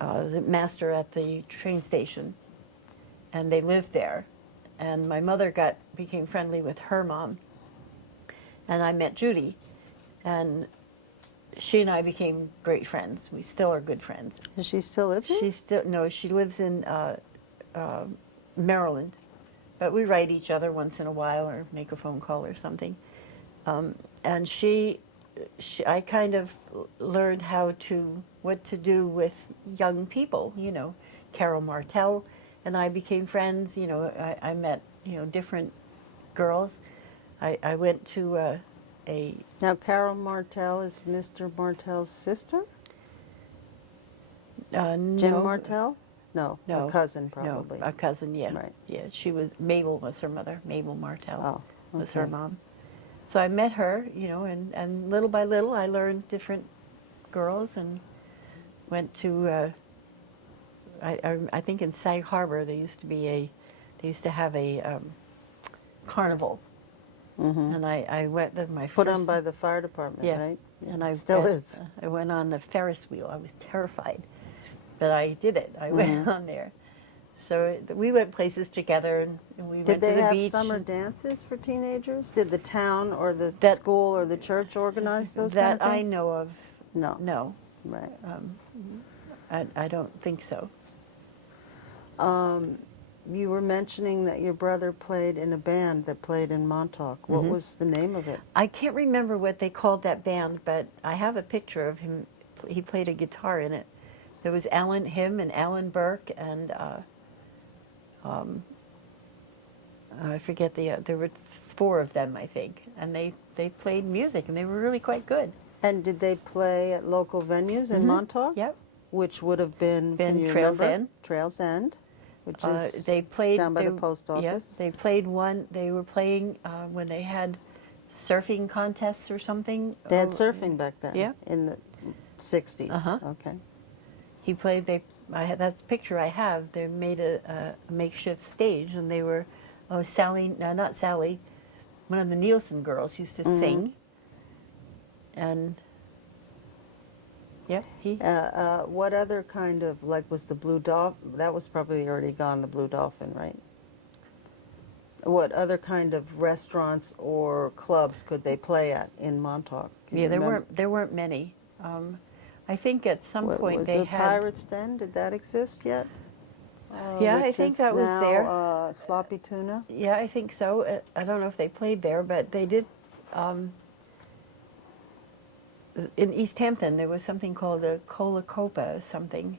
master at the train station, and they lived there. And my mother became friendly with her mom, and I met Judy, and she and I became great friends. We still are good friends. Does she still live here? She lives in Maryland, but we write each other once in a while or make a phone call or something. And I kind of learned what to do with young people. You know, Carol Martell and I became friends. You know, I met different girls. I went to a Now, Carol Martell is Mr. Martell's sister? Jim no, Martell? No, no, a cousin probably. No, a cousin, yeah. Right. Yeah, Mabel was her mother. Mabel Martell was her okay. mom. So I met her, and little by little I learned different girls and went to, I think in Sag Harbor they used to have a carnival. And I went to my Put first, on by the fire department, yeah, right? and I Still went, is. I went on the Ferris wheel. I was terrified, but I did it. I went on there. So we went places together, and we Did went to they the have beach. summer dances for teenagers? Did the town or the That- school or the church organize those kind of That I things? know of, No. no. Right. I don't think so. You were mentioning that your brother played in a band that played in Montauk. What was the name of it? I can't remember what they called that band, but I have a picture of him. He played a guitar in it. There was him and Alan Burke, and I forget there were 4 of them, I think, and they played music, and they were really quite good. And did they play at local venues in Montauk? Yep. Which would have been, can you Trails remember? End. Trails End, which is They played down by the they- post Yeah, office. they played one. They were playing when they had surfing contests or something. They had Oh, surfing back then. Yeah. In the 60s. Uh-huh. Okay. He played. That's the picture I have. They made a makeshift stage, and they were. Oh, Sally, no, not Sally. One of the Nielsen girls used to sing. And yeah, What other kind of, like, was the Blue Dolphin? That was probably already gone, the Blue Dolphin, right? What other kind of restaurants or clubs could they play at in Montauk? Can you remember? there weren't many. I think at some point was they the had. Pirates Den? Did that exist yet? Yeah, I Which think is that was now, there. Sloppy Tuna. Yeah, I think so. I don't know if they played there, but they did. In East Hampton, there was something called a Cola Copa, something,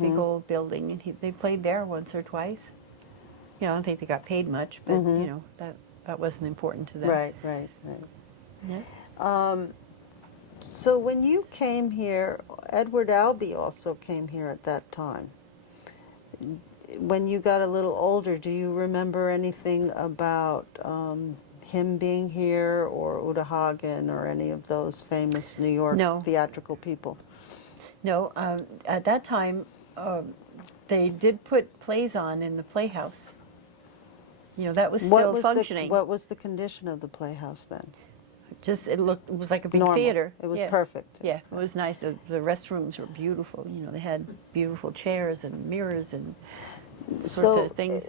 big old building, and they played there once or twice. I don't think they got paid much, but that wasn't important to them. Right. Yeah. So when you came here, Edward Albee also came here at that time. When you got a little older, do you remember anything about him being here, or Uta Hagen, or any of those famous New York No. theatrical people? No, at that time, they did put plays on in the Playhouse. That was still functioning. What was the condition of the Playhouse then? It was like a big Normal. theater. It was Yeah. perfect. Yeah, it was nice. The restrooms were beautiful. They had beautiful chairs and mirrors and sorts of things.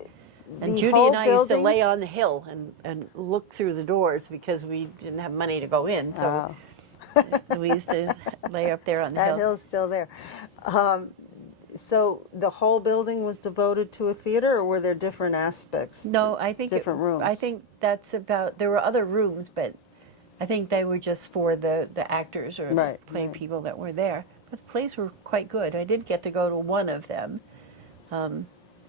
And the Judy whole and I used to building- lay on the hill and look through the doors because we didn't have money to go in. So we used to lay up there on the That hill. hill's still there. So the whole building was devoted to a theater, or were there different aspects? No, I think different rooms. I think that's about. There were other rooms, but I think they were just for the actors or Right, the play right. people that were there. But the plays were quite good. I did get to go to one of them.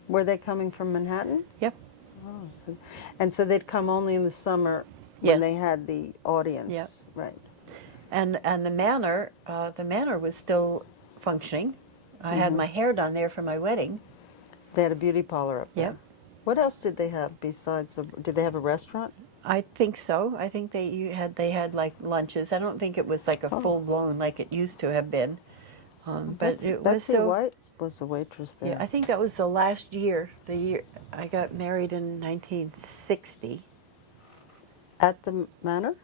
Were they coming from Manhattan? Yep. Oh. And so they'd come only in the summer when Yes. they had the audience. Yep. Right. And the manor was still functioning. I had my hair done there for my wedding. They had a beauty parlor up there. Yep. What else did they have besides? Did they have a restaurant? I think so. I think they had like lunches. I don't think it was like a full blown like it used to have been. But it was Betsy so. White was the waitress there. Yeah, I think that was the last year. The year I got married in 1960. At the manor?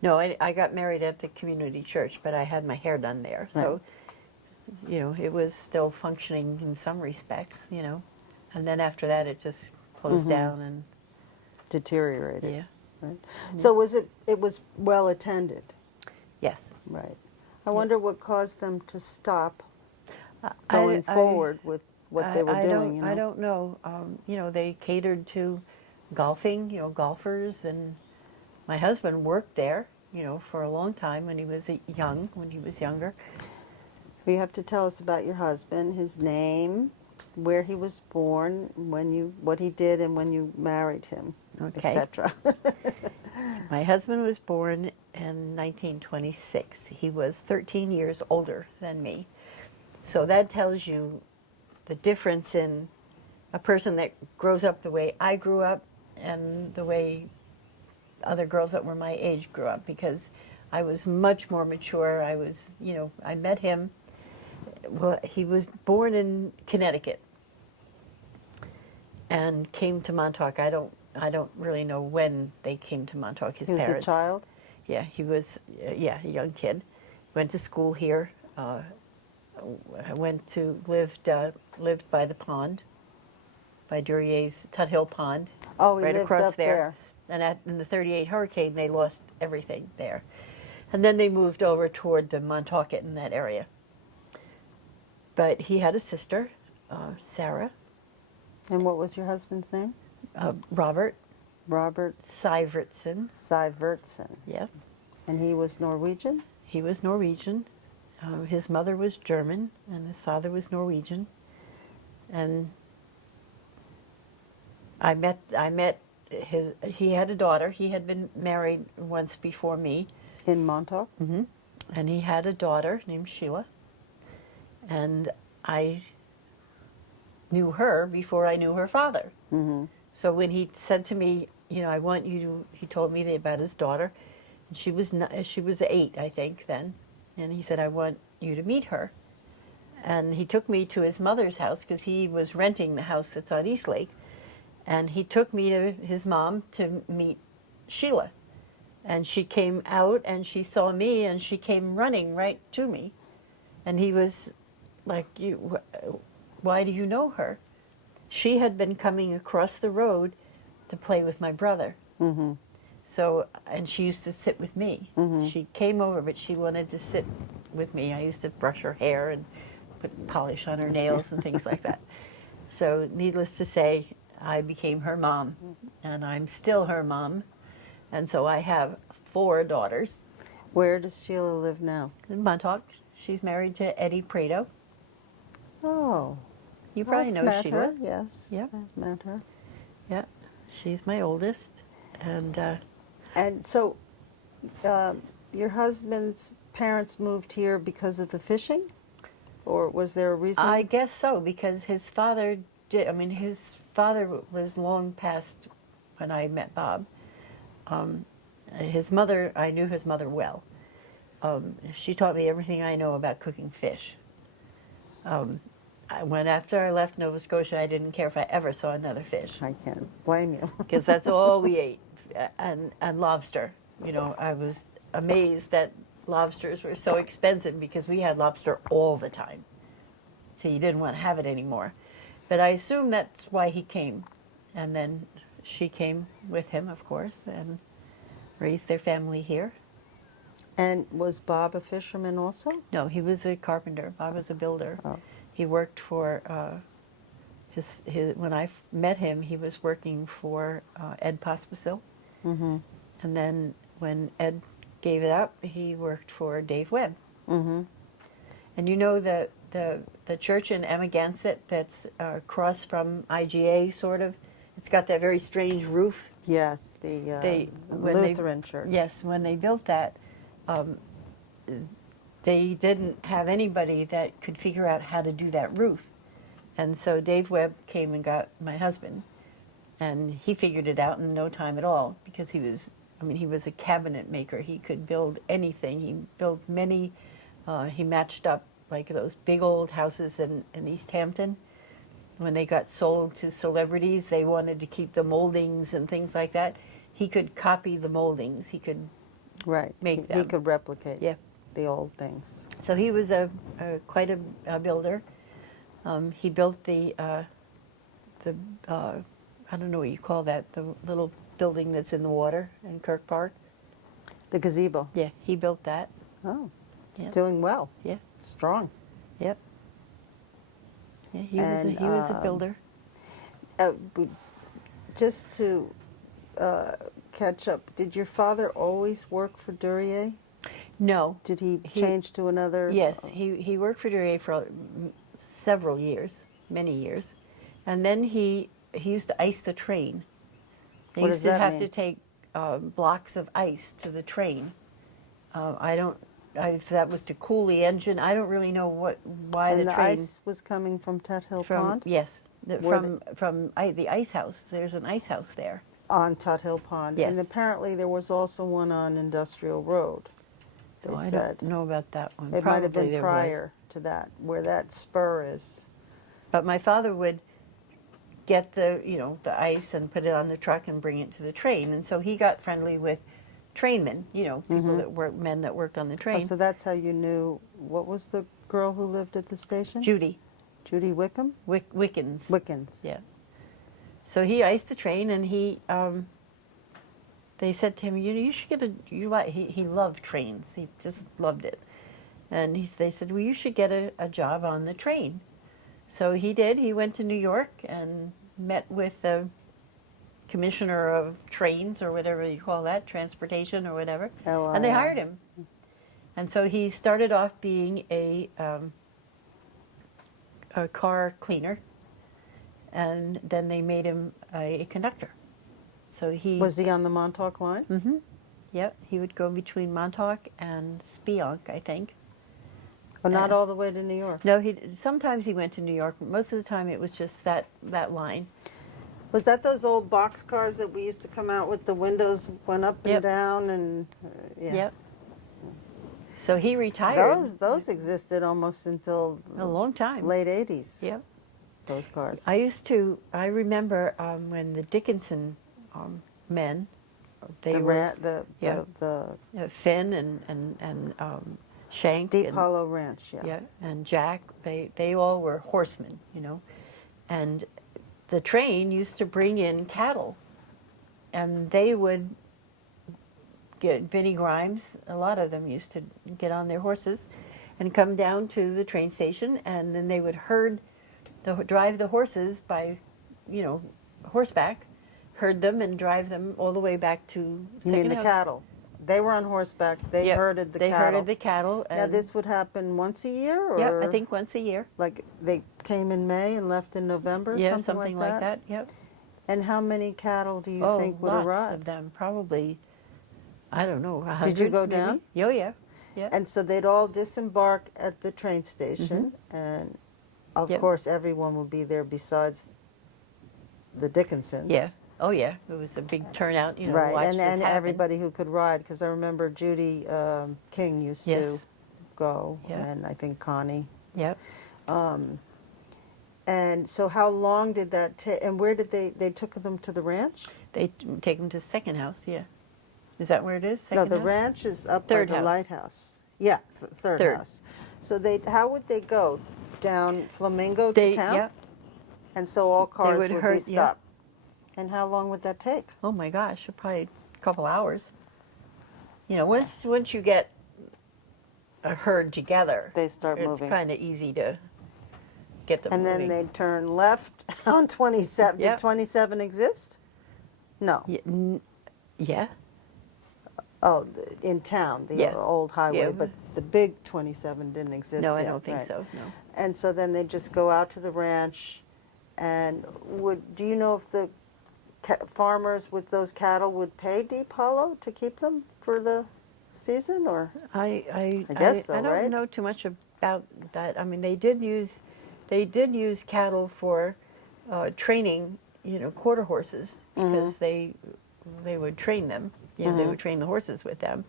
No, I got married at the community church, but I had my hair done there. So, it was still functioning in some respects, And then after that, it just closed down and, Deteriorated. yeah. Right. So it was well attended. Yes. Right. I wonder what caused them to stop going forward with what they were doing. I don't know. They catered to golfing, golfers, and my husband worked there, for a long time when he was younger. You have to tell us about your husband, his name, where he was born, what he did, and when you married him, Okay. etc. My husband was born in 1926. He was 13 years older than me. So that tells you the difference in a person that grows up the way I grew up and the way other girls that were my age grew up, because I was much more mature. I met him. Well, he was born in Connecticut and came to Montauk. I don't really know when they came to Montauk. His He was parents. a child? Yeah, he was. A young kid. Went to school here. Lived by the pond, by Durier's Tut Hill Pond. Oh, he right lived across up there. And in the '38 hurricane, they lost everything there, and then they moved over toward the Montauk in that area. But he had a sister, Sarah. And what was your husband's name? Robert Robert Syvertsen. Syvertsen. Yeah, And he was Norwegian? he was Norwegian. His mother was German, and his father was Norwegian. And I met he had a daughter. He had been married once before me. In Montauk? Mm-hmm. And he had a daughter named Sheila. And I knew her before I knew her father. Mm-hmm. So when he said to me, I want you to, he told me about his daughter. And she was 8, I think, then. And he said, I want you to meet her. And he took me to his mother's house because he was renting the house that's on East Lake. And he took me to his mom to meet Sheila. And she came out and she saw me and she came running right to me. And he was like, why do you know her? She had been coming across the road to play with my brother. Mm-hmm. So, and she used to sit with me. Mm-hmm. She came over, but she wanted to sit with me. I used to brush her hair and put polish on her nails and things like that. So, needless to say, I became her mom, and I'm still her mom. And so I have 4 daughters. Where does Sheila live now? In Montauk, she's married to Eddie Prado. Oh. You probably I've know met Sheila. her, yes. Yeah. I've met her. Yeah, she's my oldest. And so your husband's parents moved here because of the fishing? Or was there a reason? I guess so, because his father his father was long past when I met Bob. His mother, I knew his mother well. She taught me everything I know about cooking fish. After I left Nova Scotia, I didn't care if I ever saw another fish, I can't blame you. because that's all we ate, and lobster. I was amazed that lobsters were so expensive because we had lobster all the time, so you didn't want to have it anymore. But I assume that's why he came, and then she came with him, of course, and raised their family here. And was Bob a fisherman also? No, he was a carpenter. Bob was a builder. Oh. He worked for his. When I met him, he was working for Ed Pospisil. Mm-hmm. And then when Ed gave it up, he worked for Dave Webb. Mm-hmm. And you know the church in Amagansett that's across from IGA, sort of? It's got that very strange roof. Yes, the When they- Lutheran church. Yes, when they built that, they didn't have anybody that could figure out how to do that roof. And so Dave Webb came and got my husband, and he figured it out in no time at all, because he was a cabinet maker. He could build anything. He built many, he matched up like those big old houses in East Hampton. When they got sold to celebrities, they wanted to keep the moldings and things like that. He could copy the moldings. He could Right. make He them. could replicate Yeah. the old things. So he was quite a builder. He built the I don't know what you call that, the little building that's in the water in Kirk Park. The gazebo. Yeah, he built that. Oh, it's Yeah. doing well. Yeah, Strong. yep. Yeah, he And, was a builder. Just to catch up, did your father always work for Duryea? No. Did he change to another? Yes, he worked for Duryea for several years, many years, and then he used to ice the train. They What used does to that have mean? to take blocks of ice to the train. If that was to cool the engine. I don't really know why And the the train ice was coming from Tut Hill from Pond? yes Where from the ice house. There's an ice house there. On Tut Hill Pond. Yes. And apparently there was also one on Industrial Road, they Oh, I said. don't know about that one. It might have Probably been there was. prior to that, where that spur is. But my father would get the ice and put it on the truck and bring it to the train, and so he got friendly with trainmen, people that worked, men that worked on the Oh, train. so that's how you knew, what was the girl who lived at the station? Judy Judy Wickham? Wickens. Wickens. Yeah. So he iced the train, and they said to him, you should get he loved trains. He just loved it. And they said, well, you should get a job on the train. So he did. He went to New York and met with the commissioner of trains, or whatever you call that, transportation or whatever. And they hired him. And so he started off being a car cleaner, and then they made him a conductor. So he Was he on the Montauk line? Mm-hmm. Yep, he would go between Montauk and Spionk, I think. Or not all the way to New York? No, sometimes he went to New York. But most of the time, it was just that line. Was that those old box cars that we used to come out with, the windows went up and Yep. down and yeah. Yep. So he retired. Those existed almost until a long time. late 80s. Yep. Those cars. I remember when the Dickinson men, they were Finn and Shank Deep and, Hollow Ranch, yeah, and Jack, they all were horsemen, and the train used to bring in cattle, and they would get Vinnie Grimes. A lot of them used to get on their horses and come down to the train station, and then they would drive the horses by, horseback, herd them and drive them all the way back to. You mean Second the House. cattle? They were on horseback. They Yep. herded the They cattle. herded the cattle. Now And, this would happen once a year, or yeah, I think once a year. like they came in May and left in November, Yeah, something like that. Yep. And how many cattle do you think would lots arrive? of them, probably. I don't know. 100 Did you go maybe? down? Oh yeah, yeah. And so they'd all disembark at the train station, and of Yep. course everyone would be there besides the Dickinsons. Yeah. Oh yeah. It was a big turnout. To Right, watch and this happen. everybody who could ride, because I remember Judy King used to Yes. go, Yeah. and I think Connie. Yep. And so how long did that take, and where did they took them to the ranch? They take them to Second House. Yeah. Is that where it is? No, Second the House? ranch is up Third by the house. lighthouse. Yeah, third Third. house. So how would they go? Down Flamingo to town? Yep. And so all cars would would herd- be yeah. stopped. And how long would that take? Oh my gosh, probably a couple hours. Once you get a herd together, They start it's moving. kind of easy to get them And moving. then they'd turn left on 27. Yep. Did 27 exist? No. Yeah. Yeah. Oh, in town, the Yeah. old highway, Yeah. but the big 27 didn't exist No, I yet, don't think right? so. No. And so then they just go out to the ranch, and do you know if the farmers with those cattle would pay Deep Hollow to keep them for the season, or? I guess so, I don't right? know too much about that. I mean, they did use cattle for training, quarter horses because they would train them. They would train the horses with them.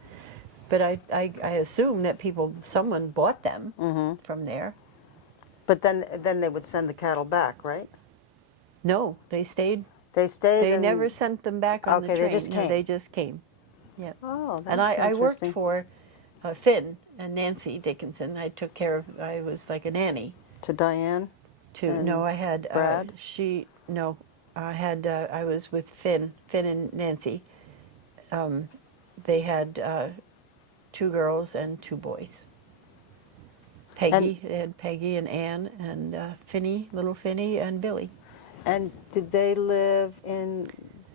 But I assume that someone bought them from there. But then they would send the cattle back, right? No, they stayed. They stayed. They and, never sent them back on the Okay, train. they just No, came. they just came. Yeah. Oh, And that's I worked interesting. for Finn and Nancy Dickinson. I took care of. I was like a nanny. To Diane. And No, I had Brad? No, I had. I was with Finn and Nancy. They had 2 girls and 2 boys. Peggy, they had Peggy and Ann and Finny, little Finny, and Billy. And did they live in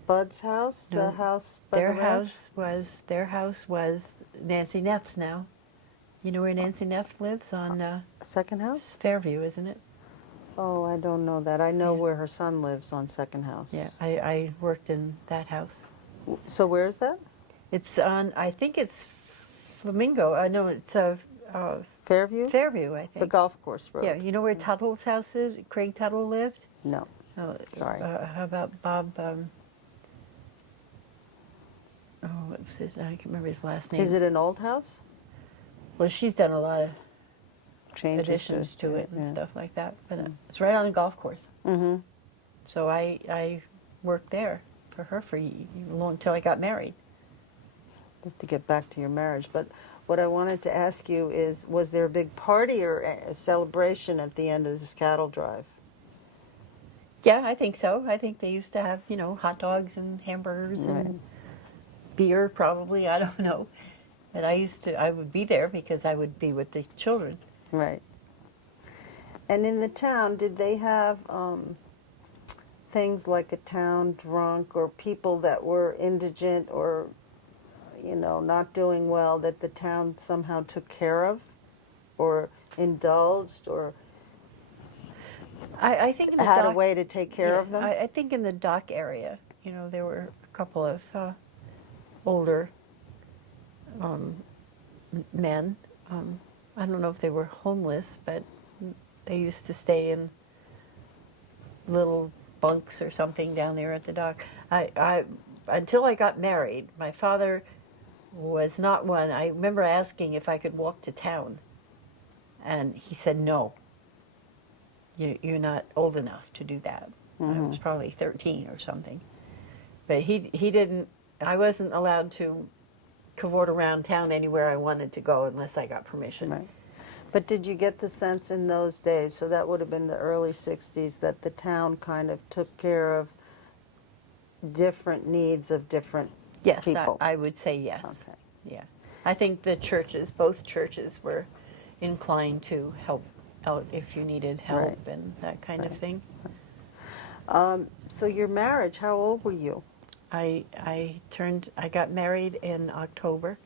Bud's house? No, The house by the ranch? Their house was Nancy Neff's now. You know where Nancy Neff lives? On Second house? Fairview, isn't it? Oh, I don't know that. I know Yeah. where her son lives on Second House. Yeah, I worked in that house. So where is that? It's on. I think it's Flamingo. I know it's Fairview? Fairview. I think. The golf course road. Yeah, you know where Tuttle's house is? Craig Tuttle lived. No. Oh, Sorry. How about Bob? What was his? I can't remember his last name. Is it an old house? Well, she's done a lot of Changes additions to it and yeah. stuff like that. But it's right on a golf course. Mm-hmm. So I worked there for her for long till I got married. You have to get back to your marriage. But what I wanted to ask you is, was there a big party or a celebration at the end of this cattle drive? Yeah, I think so. I think they used to have, hot dogs and hamburgers and beer, probably. I don't know. And I would be there because I would be with the children. Right. And in the town, did they have things like a town drunk or people that were indigent or, not doing well that the town somehow took care of or indulged or I think in the had a dock, way to take care of them? I think in the dock area, there were a couple of older men. I don't know if they were homeless, but they used to stay in little bunks or something down there at the dock. Until I got married, my father was not one. I remember asking if I could walk to town, and he said no. You're not old enough to do that. I was probably 13 or something, but he didn't. I wasn't allowed to cavort around town anywhere I wanted to go unless I got permission. Right. But did you get the sense in those days, so that would have been the early 60s, that the town kind of took care of different needs of different Yes, people? I would say yes. Okay. Yeah. I think both churches were inclined to help out if you needed help Right. and that kind of thing. So your marriage, how old were you? I got married in October,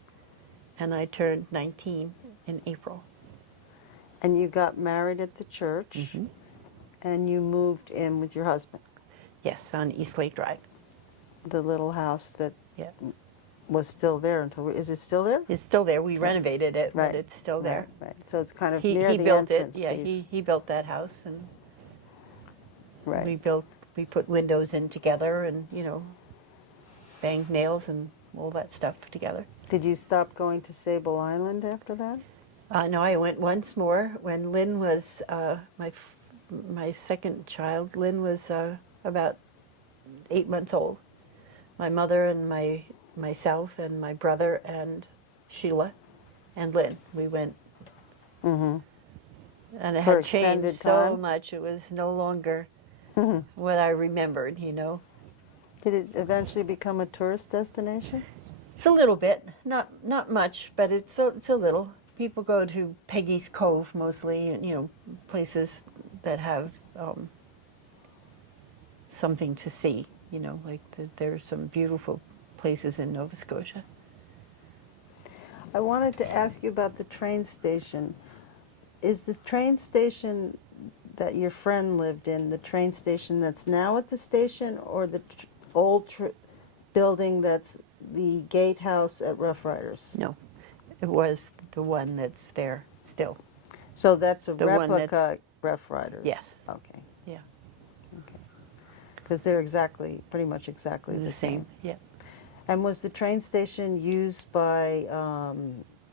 and I turned 19 in April. And you got married at the church, and you moved in with your husband, Yes, on East Lake Drive. the little house that Yeah. was still there until, is it still there? It's still there. We renovated it, Right. but it's still there. Right. So it's kind of He near the built it. entrance. Yeah, these- he built that house, and Right. we put windows in together, and banged nails and all that stuff together. Did you stop going to Sable Island after that? No, I went once more when Lynn was my second child. Lynn was about 8 months old. My mother and myself and my brother and Sheila and Lynn, we went. And it For had changed extended so time? much. It was no longer what I remembered. Did it eventually become a tourist destination? It's a little bit, not much, but it's a little. People go to Peggy's Cove mostly, places that have something to see. Like there's some beautiful places in Nova Scotia. I wanted to ask you about the train station. Is the train station that your friend lived in the train station that's now at the station, or the old building that's the gatehouse at Rough Riders? No, it was the one that's there still. So that's a The one that's- replica Rough Riders? Yes. Okay. Yeah, Okay. Because they're pretty much exactly the same. Yeah. And was the train station used by,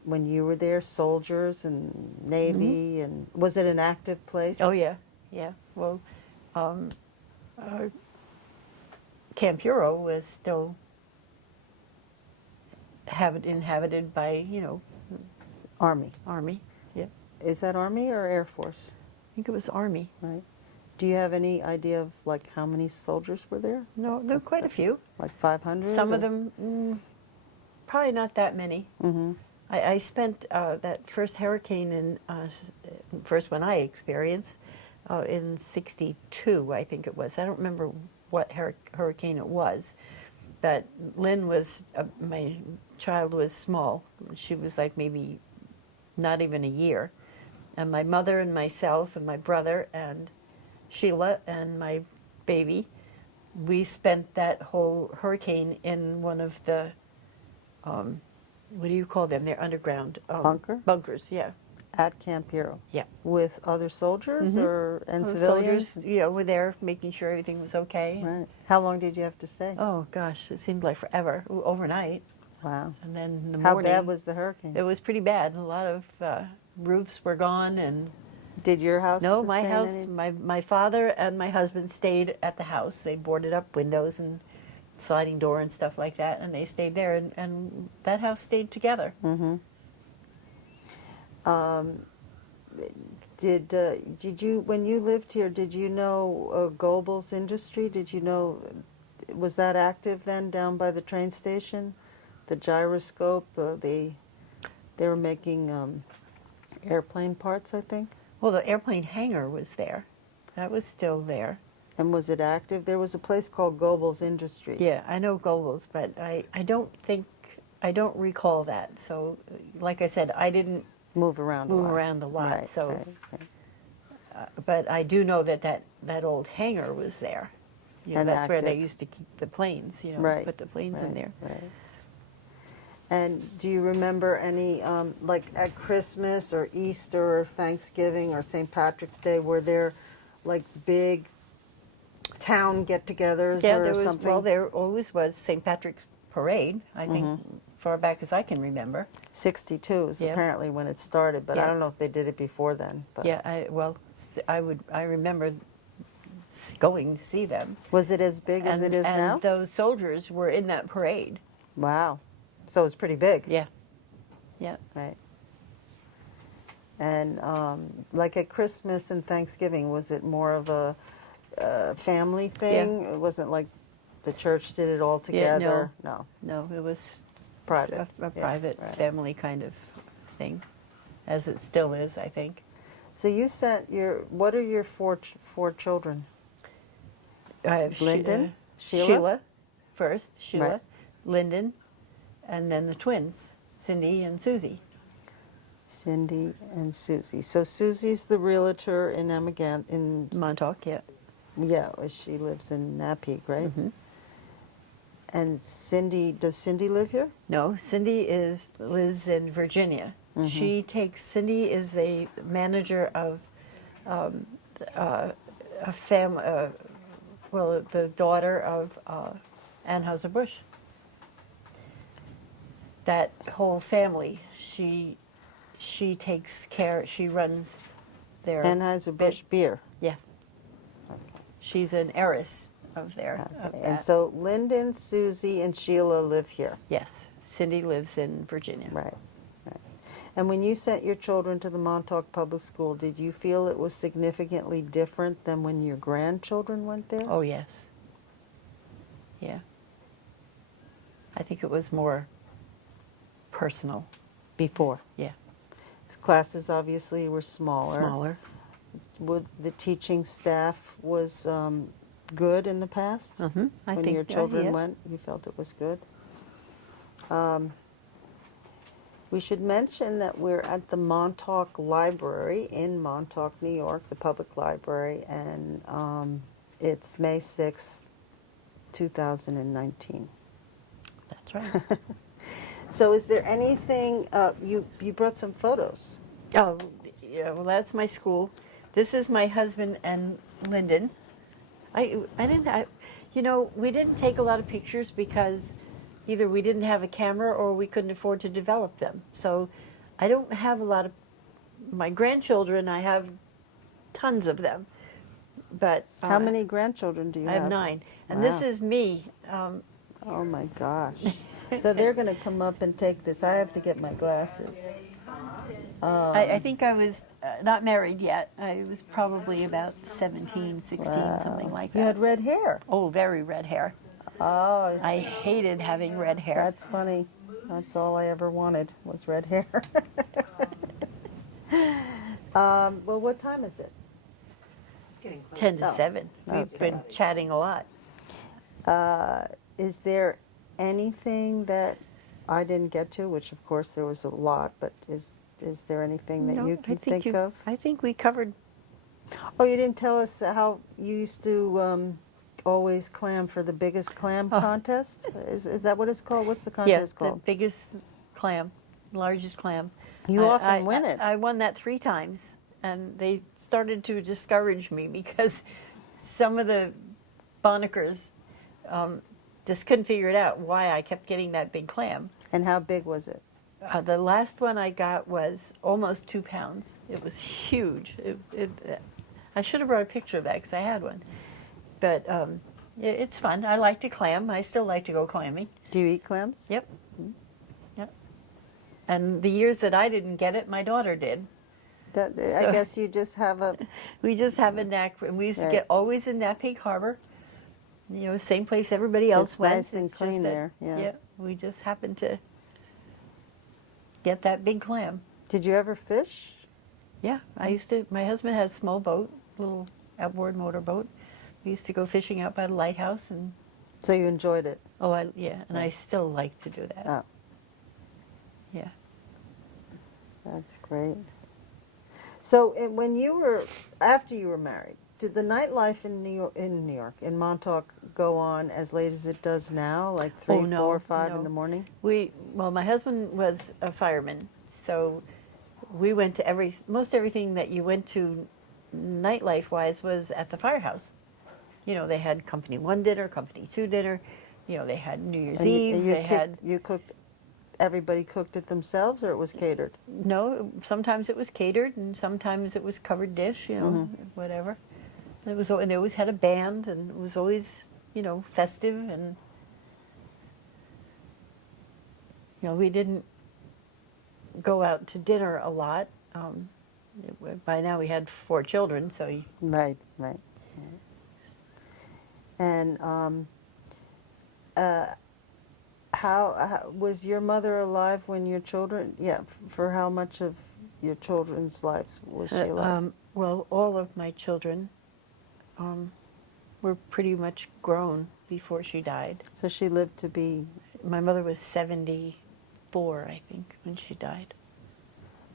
when you were there, soldiers and Navy, and was it an active place? Oh yeah, yeah. Well, Camp Euro was still inhabited by Army. Army. Yeah, Is that Army or Air Force? I think it was Army. Right. Do you have any idea of like how many soldiers were there? No, there were quite a few. Like 500? Some of them, probably not that many. Mm-hmm. I spent that first hurricane first one I experienced in '62, I think it was. I don't remember what hurricane it was, but Lynn was, my child was small. She was like maybe not even a year. And my mother and myself and my brother and Sheila and my baby, we spent that whole hurricane in one of the, what do you call them? They're underground. Bunkers, yeah. At Camp Hero? Yeah. With other soldiers and civilians? Soldiers, were there making sure everything was okay. Right. How long did you have to stay? Oh, gosh, it seemed like forever, overnight. Wow. And then in the How morning. bad was the hurricane? It was pretty bad. A lot of roofs were gone and... Did your house No, my sustain house, any? my father and my husband stayed at the house. They boarded up windows and sliding door and stuff like that, and they stayed there, and that house stayed together. Mm-hmm. Did you, when you lived here, did you know Goebel's Industry? Did you know, was that active then down by the train station? The gyroscope, they were making airplane parts, I think? Well, the airplane hangar was there. That was still there. And was it active? There was a place called Goebel's Industry. Yeah, I know Goebel's, but I don't recall that. So, like I said, I didn't Move around a lot. Right, so, right. But I do know that old hangar was there. And that's where they active. used to keep the planes, Right, put the planes in there. Right. And do you remember any, like at Christmas or Easter or Thanksgiving or St. Patrick's Day, were there like big town get-togethers Yeah, or there was. something? Well, there always was St. Patrick's Parade. I think Mm-hmm. far back as I can remember. 62 is Yeah. apparently when it started, but I Yeah. don't know if they did it before then. But Yeah, I remember going to see them. was it as big as it is and now? those soldiers were in that parade. Wow. So it's pretty big. Yeah, yeah. Right. And like at Christmas and Thanksgiving, was it more of a family thing? It wasn't like the church did it all Yeah, together? No. No, it was Private. a Yeah, private right. family kind of thing, as it still is, I think. So you sent what are your four children? I have Lyndon? Sheila? Sheila first, Sheila, Right. Lyndon, and then the twins, Cindy and Susie. Cindy and Susie. So Susie's the realtor in Montauk, yeah. yeah, she lives in Napeague, right? Mm-hmm. And does Cindy live here? No, Cindy lives in Virginia. Mm-hmm. Cindy is a manager of a family, the daughter of Anheuser-Busch. That whole family, she takes care, she runs their... Anheuser-Busch beer. Yeah. She's an heiress of their... of Okay. And that. so Lyndon, Susie, and Sheila live here. Yes, Cindy lives in Virginia. Right. And when you sent your children to the Montauk Public School, did you feel it was significantly different than when your grandchildren went there? Oh, yes. Yeah. I think it was more personal. Before. Yeah. Classes obviously were smaller. Smaller. Would the teaching staff was good in the past? Mm-hmm. I When think your children yeah. went, you felt it was good? We should mention that we're at the Montauk Library in Montauk, New York, the public library, and it's May 6th, 2019. That's right. So is there anything, you brought some photos. Oh, yeah, well, that's my school. This is my husband and Lyndon. We didn't take a lot of pictures because either we didn't have a camera or we couldn't afford to develop them. So I don't have a lot of my grandchildren. I have tons of them, but How many grandchildren do you I have? have 9, and this Wow. is me. Oh my gosh. So they're going to come up and take this. I have to get my glasses. I think I was not married yet. I was probably about 17, 16, something like that. You had red hair. Oh, very red hair. Oh, I hated having red hair. that's funny. That's all I ever wanted was red hair. Well, what time is it? 10 to Oh, 7. We've okay. been chatting a lot. Is there anything that I didn't get to, which of course there was a lot, but is there anything that No, you can I think think of? I think we covered. Oh, you didn't tell us how you used to always clam for the biggest clam Oh. contest? Is that what it's called? What's the Yeah, contest the called? biggest clam, largest clam. You often win it. I won that 3 times, and they started to discourage me because some of the Bonnickers just couldn't figure it out why I kept getting that big clam. And how big was it? The last one I got was almost 2 pounds. It was huge. I should have brought a picture of that because I had one. But it's fun. I like to clam. I still like to go clamming. Do you eat clams? Yep. Yep. And the years that I didn't get it, my daughter did. I So- guess you just have a. We just have a knack for, and we used to Right. get always in that Pig Harbor. Same place everybody else It's went. nice and It's just clean that- there, yeah. Yeah. We just happened to get that big clam. Did you ever fish? Yeah, I used to. My husband had a small boat, little outboard motor boat. We used to go fishing out by the lighthouse, and So you enjoyed it? and Yeah. I still like to do that. Oh, Yeah. that's great. So when you were after you were married, did the nightlife in New York, in Montauk, go on as late as it does now, like 3, Oh, no, 4, 5 no. in the morning? Well, my husband was a fireman, so we went to most everything that you went to nightlife wise was at the firehouse. They had Company 1 dinner, Company 2 dinner. They had New Year's And Eve. you cooked. Everybody cooked it themselves, or it was catered? No, sometimes it was catered, and sometimes it was covered dish. Whatever. And they always had a band, and it was always festive, and we didn't go out to dinner a lot. By now we had 4 children, so Right. And how was your mother alive when your children? Yeah, for how much of your children's lives was she alive? well, all of my children were pretty much grown before she died. So she lived to be, My mother was 74, I think, when she died.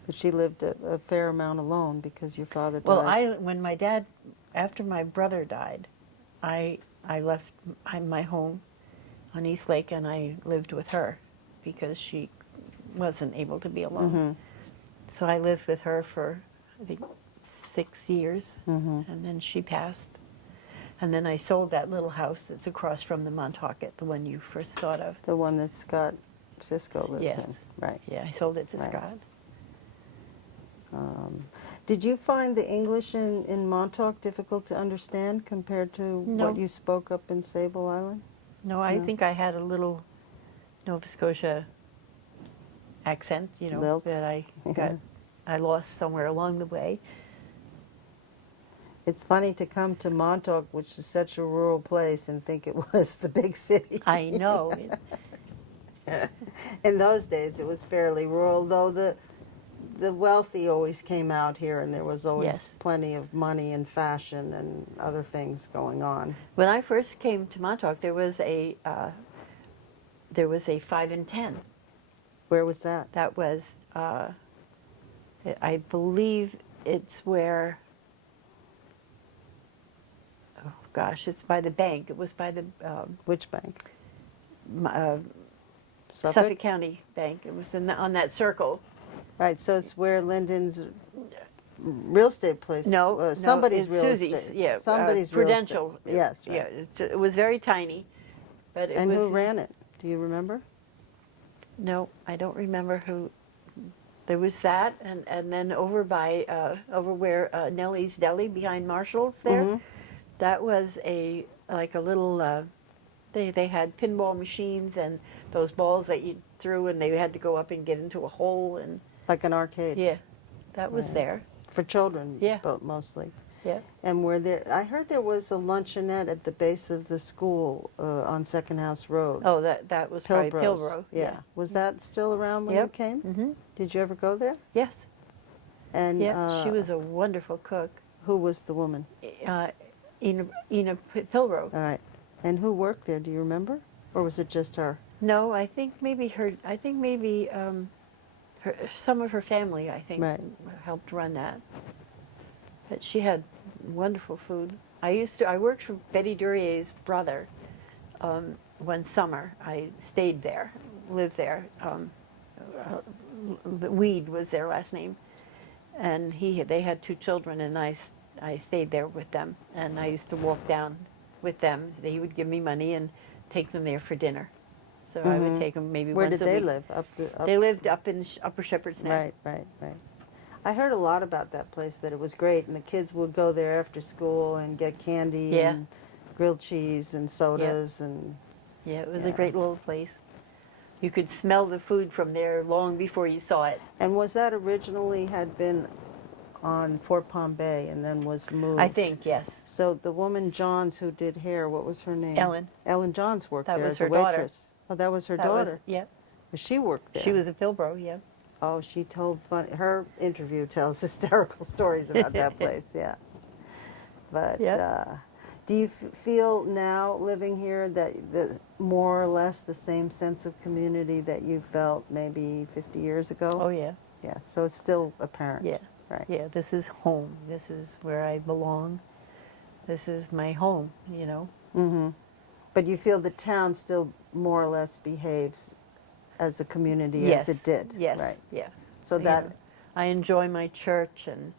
but she lived a fair amount alone because your father died. Well, after my brother died, I left my home on East Lake, and I lived with her because she wasn't able to be alone. Mm-hmm. So I lived with her for, I think, 6 years, Mm-hmm. and then she passed. And then I sold that little house that's across from the Montauk, the one you first thought of. The one that Scott Cisco lives Yes. in. Right. Yeah, I sold it to Right. Scott. Did you find the English in Montauk difficult to understand compared to No. what you spoke up in Sable Island? No, I No. think I had a little Nova Scotia accent, Lilt. that I lost somewhere along the way. It's funny to come to Montauk, which is such a rural place, and think it was the big city. I know. In those days, it was fairly rural, though the wealthy always came out here, and there was always Yes. plenty of money and fashion and other things going on. When I first came to Montauk, there was a 5 and 10, Where was that? That was, I believe it's where, oh gosh, it's by the bank. It was by the Which bank? Suffolk County Bank. It was on that circle. Right, so it's where Lyndon's real estate place. No, somebody's it's real Susie's. estate. Yeah, Somebody's Prudential. real estate. Yes, right. Yeah, it was very tiny, but it And was. who ran it? Do you remember? No, I don't remember who. There was that, and then over by over where Nellie's Deli behind Marshall's there, Mhm. that was a little. They had pinball machines and those balls that you threw, and they had to go up and get into a hole, and Like an arcade. yeah, that was Right. there. For children, Yeah. mostly. Yeah. And were there? I heard there was a luncheonette at the base of the school on Second House Road. Oh, that was probably Pilbro's. Pilbro. Yeah. Was that still around when you Yep. came? Mm-hmm. Did you ever go there? Yes. And Yeah, she was a wonderful cook. who was the woman? Ina Pilbro. All right. And who worked there? Do you remember? Or was it just her? No, I think maybe her. I think maybe some of her family. I think Right. helped run that. But she had wonderful food. I worked for Betty Durier's brother. One summer, I stayed there, lived there. Weed was their last name, and they had 2 children, and I stayed there with them, and I used to walk down with them. They would give me money and take them there for dinner. So I would take them maybe Where once did a they week. live? Up They lived up in Upper Shepherd's Neck. Right. I heard a lot about that place, that it was great, and the kids would go there after school and get candy Yeah. and grilled cheese and sodas and Yeah, it was Yeah. a great little place. You could smell the food from there long before you saw it. was that originally had been on Fort Palm Bay and then was moved? I think, yes. So the woman Johns who did hair, what was her name? Ellen. Ellen Johns worked That there was as her a daughter. waitress. Oh, that was her That was, daughter. yeah. She worked there. She was a Pilbro, yeah. Oh, she told fun. Her interview tells hysterical stories about that place. Yeah. But Yep. do you feel now living here that more or less the same sense of community that you felt maybe 50 years ago? Oh, yeah. Yeah. So it's still apparent. Yeah. Right. Yeah, this is home. This is where I belong. This is my home, you know. Mm-hmm. But you feel the town still more or less behaves as a community Yes. as it did. Yes. Right. Yeah. So You that. know, I enjoy my church and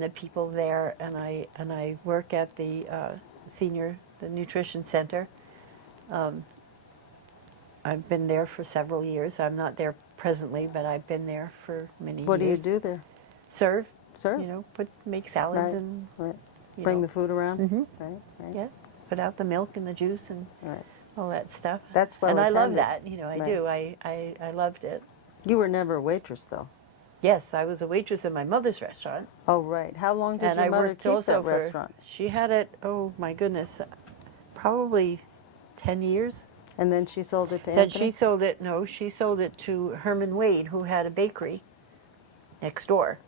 the people there, and I work at the the nutrition center. I've been there for several years. I'm not there presently, but I've been there for many What do you years. do there? Serve. Serve? You know, make salads Right. and Right. you Bring know, the food around. Mhm. Right. Right. yeah, put out the milk and the juice and Right. all that stuff. That's well and I love attended. that. You know, I Right. do. I loved it. You were never a waitress, though. Yes, I was a waitress in my mother's restaurant, Oh, right. How long did and your I mother worked keep also that for. restaurant? She had it. Oh my goodness, probably 10 years. And then she sold it to Then Anthony? she sold it. No, she sold it to Herman Wade, who had a bakery next door,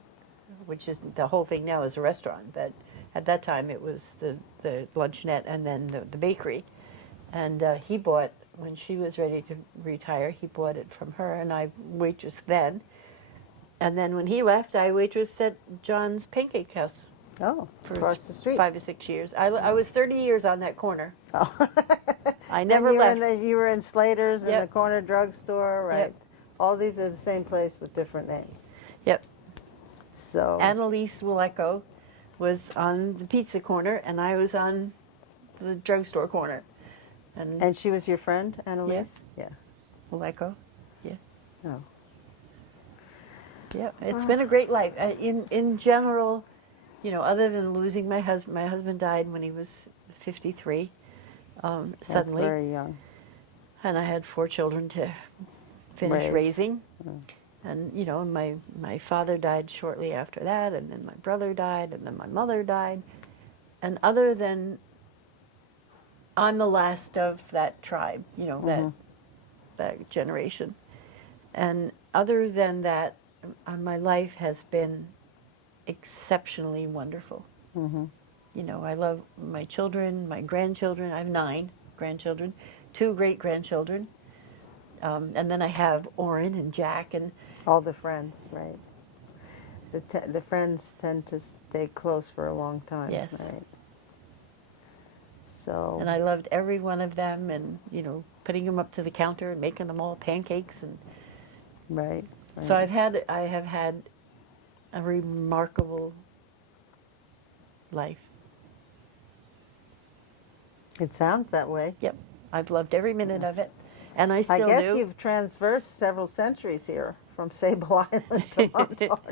which is the whole thing now is a restaurant. But at that time, it was the luncheonette and then the bakery. And he bought when she was ready to retire. He bought it from her, and I waitressed then. And then when he left, I waitressed at John's Pancake House Oh, for across the street. 5 or 6 years. I was 30 years on that corner. Oh. I never and left. You were in Slater's in Yep. the corner drugstore, right? Yep. All these are the same place with different names. Yep. So. Annalise Waleko was on the pizza corner, and I was on the drugstore corner. And she was your friend, Annalise? Yeah. Waleko, yeah. Oh. Yeah, it's been a great life. In general, you know, other than losing my husband died when he was 53, That's suddenly. very young. And I had 4 children to finish Raise. raising. And, you know, my father died shortly after that, and then my brother died, and then my mother died. And other than, I'm the last of that tribe, you know, that generation. And other than that, my life has been exceptionally wonderful. Mm-hmm. You know, I love my children, my grandchildren. I have 9 grandchildren, 2 great-grandchildren. And then I have Orrin and Jack, and All the friends, right? The friends tend to stay close for a long time, Yes. right? So, and I loved every one of them, and putting them up to the counter and making them all pancakes, and right, so right. I have had a remarkable life. It sounds that way. Yep, I've loved every minute of it, and I I still guess do. you've traversed several centuries here from Sable Island to Montauk.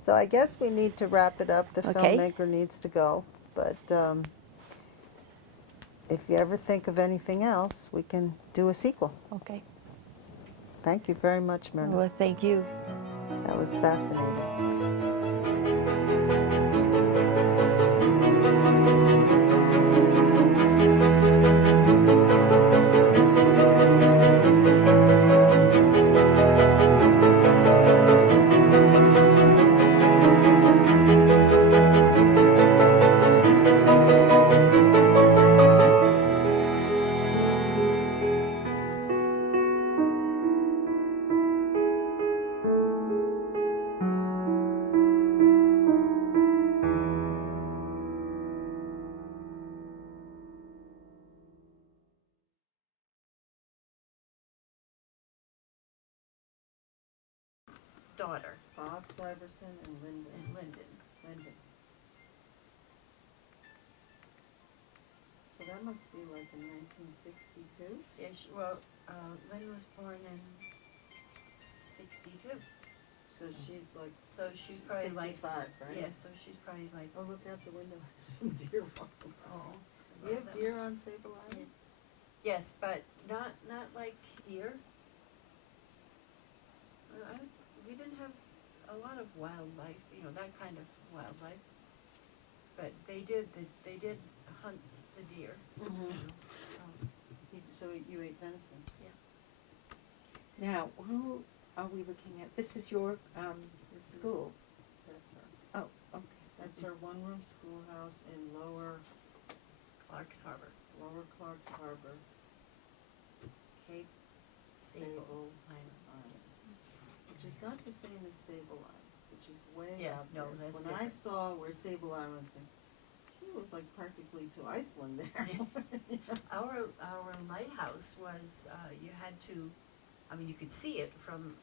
So I guess we need to wrap it up. The Okay. filmmaker needs to go. But if you ever think of anything else, we can do a sequel. Okay. Thank you very much, Myrna. Well, thank you. That was fascinating. Daughter Bob Syvertsen and and Lyndon. Lyndon. So that must be like in 1962? Yeah, Lynn was born in '62, So she's like so she's probably 65, right? yeah. So she's probably like Oh, look out the window. There's some deer walking. oh. You have deer on Sable Island? Yes, but not like deer. We didn't have a lot of wildlife, that kind of wildlife. But they did hunt the deer. So you ate venison? Yeah. Now, who are we looking at? This is your school. That's her. Oh, okay. That's her one-room schoolhouse in Lower Clark's Harbor. Clark's Harbor, Cape Sable Island, which is not the same as Sable Island, which is way Yeah, out no, there. that's When I different. saw where Sable Island was, she was like practically to Iceland there. Our lighthouse was you had to, you could see it from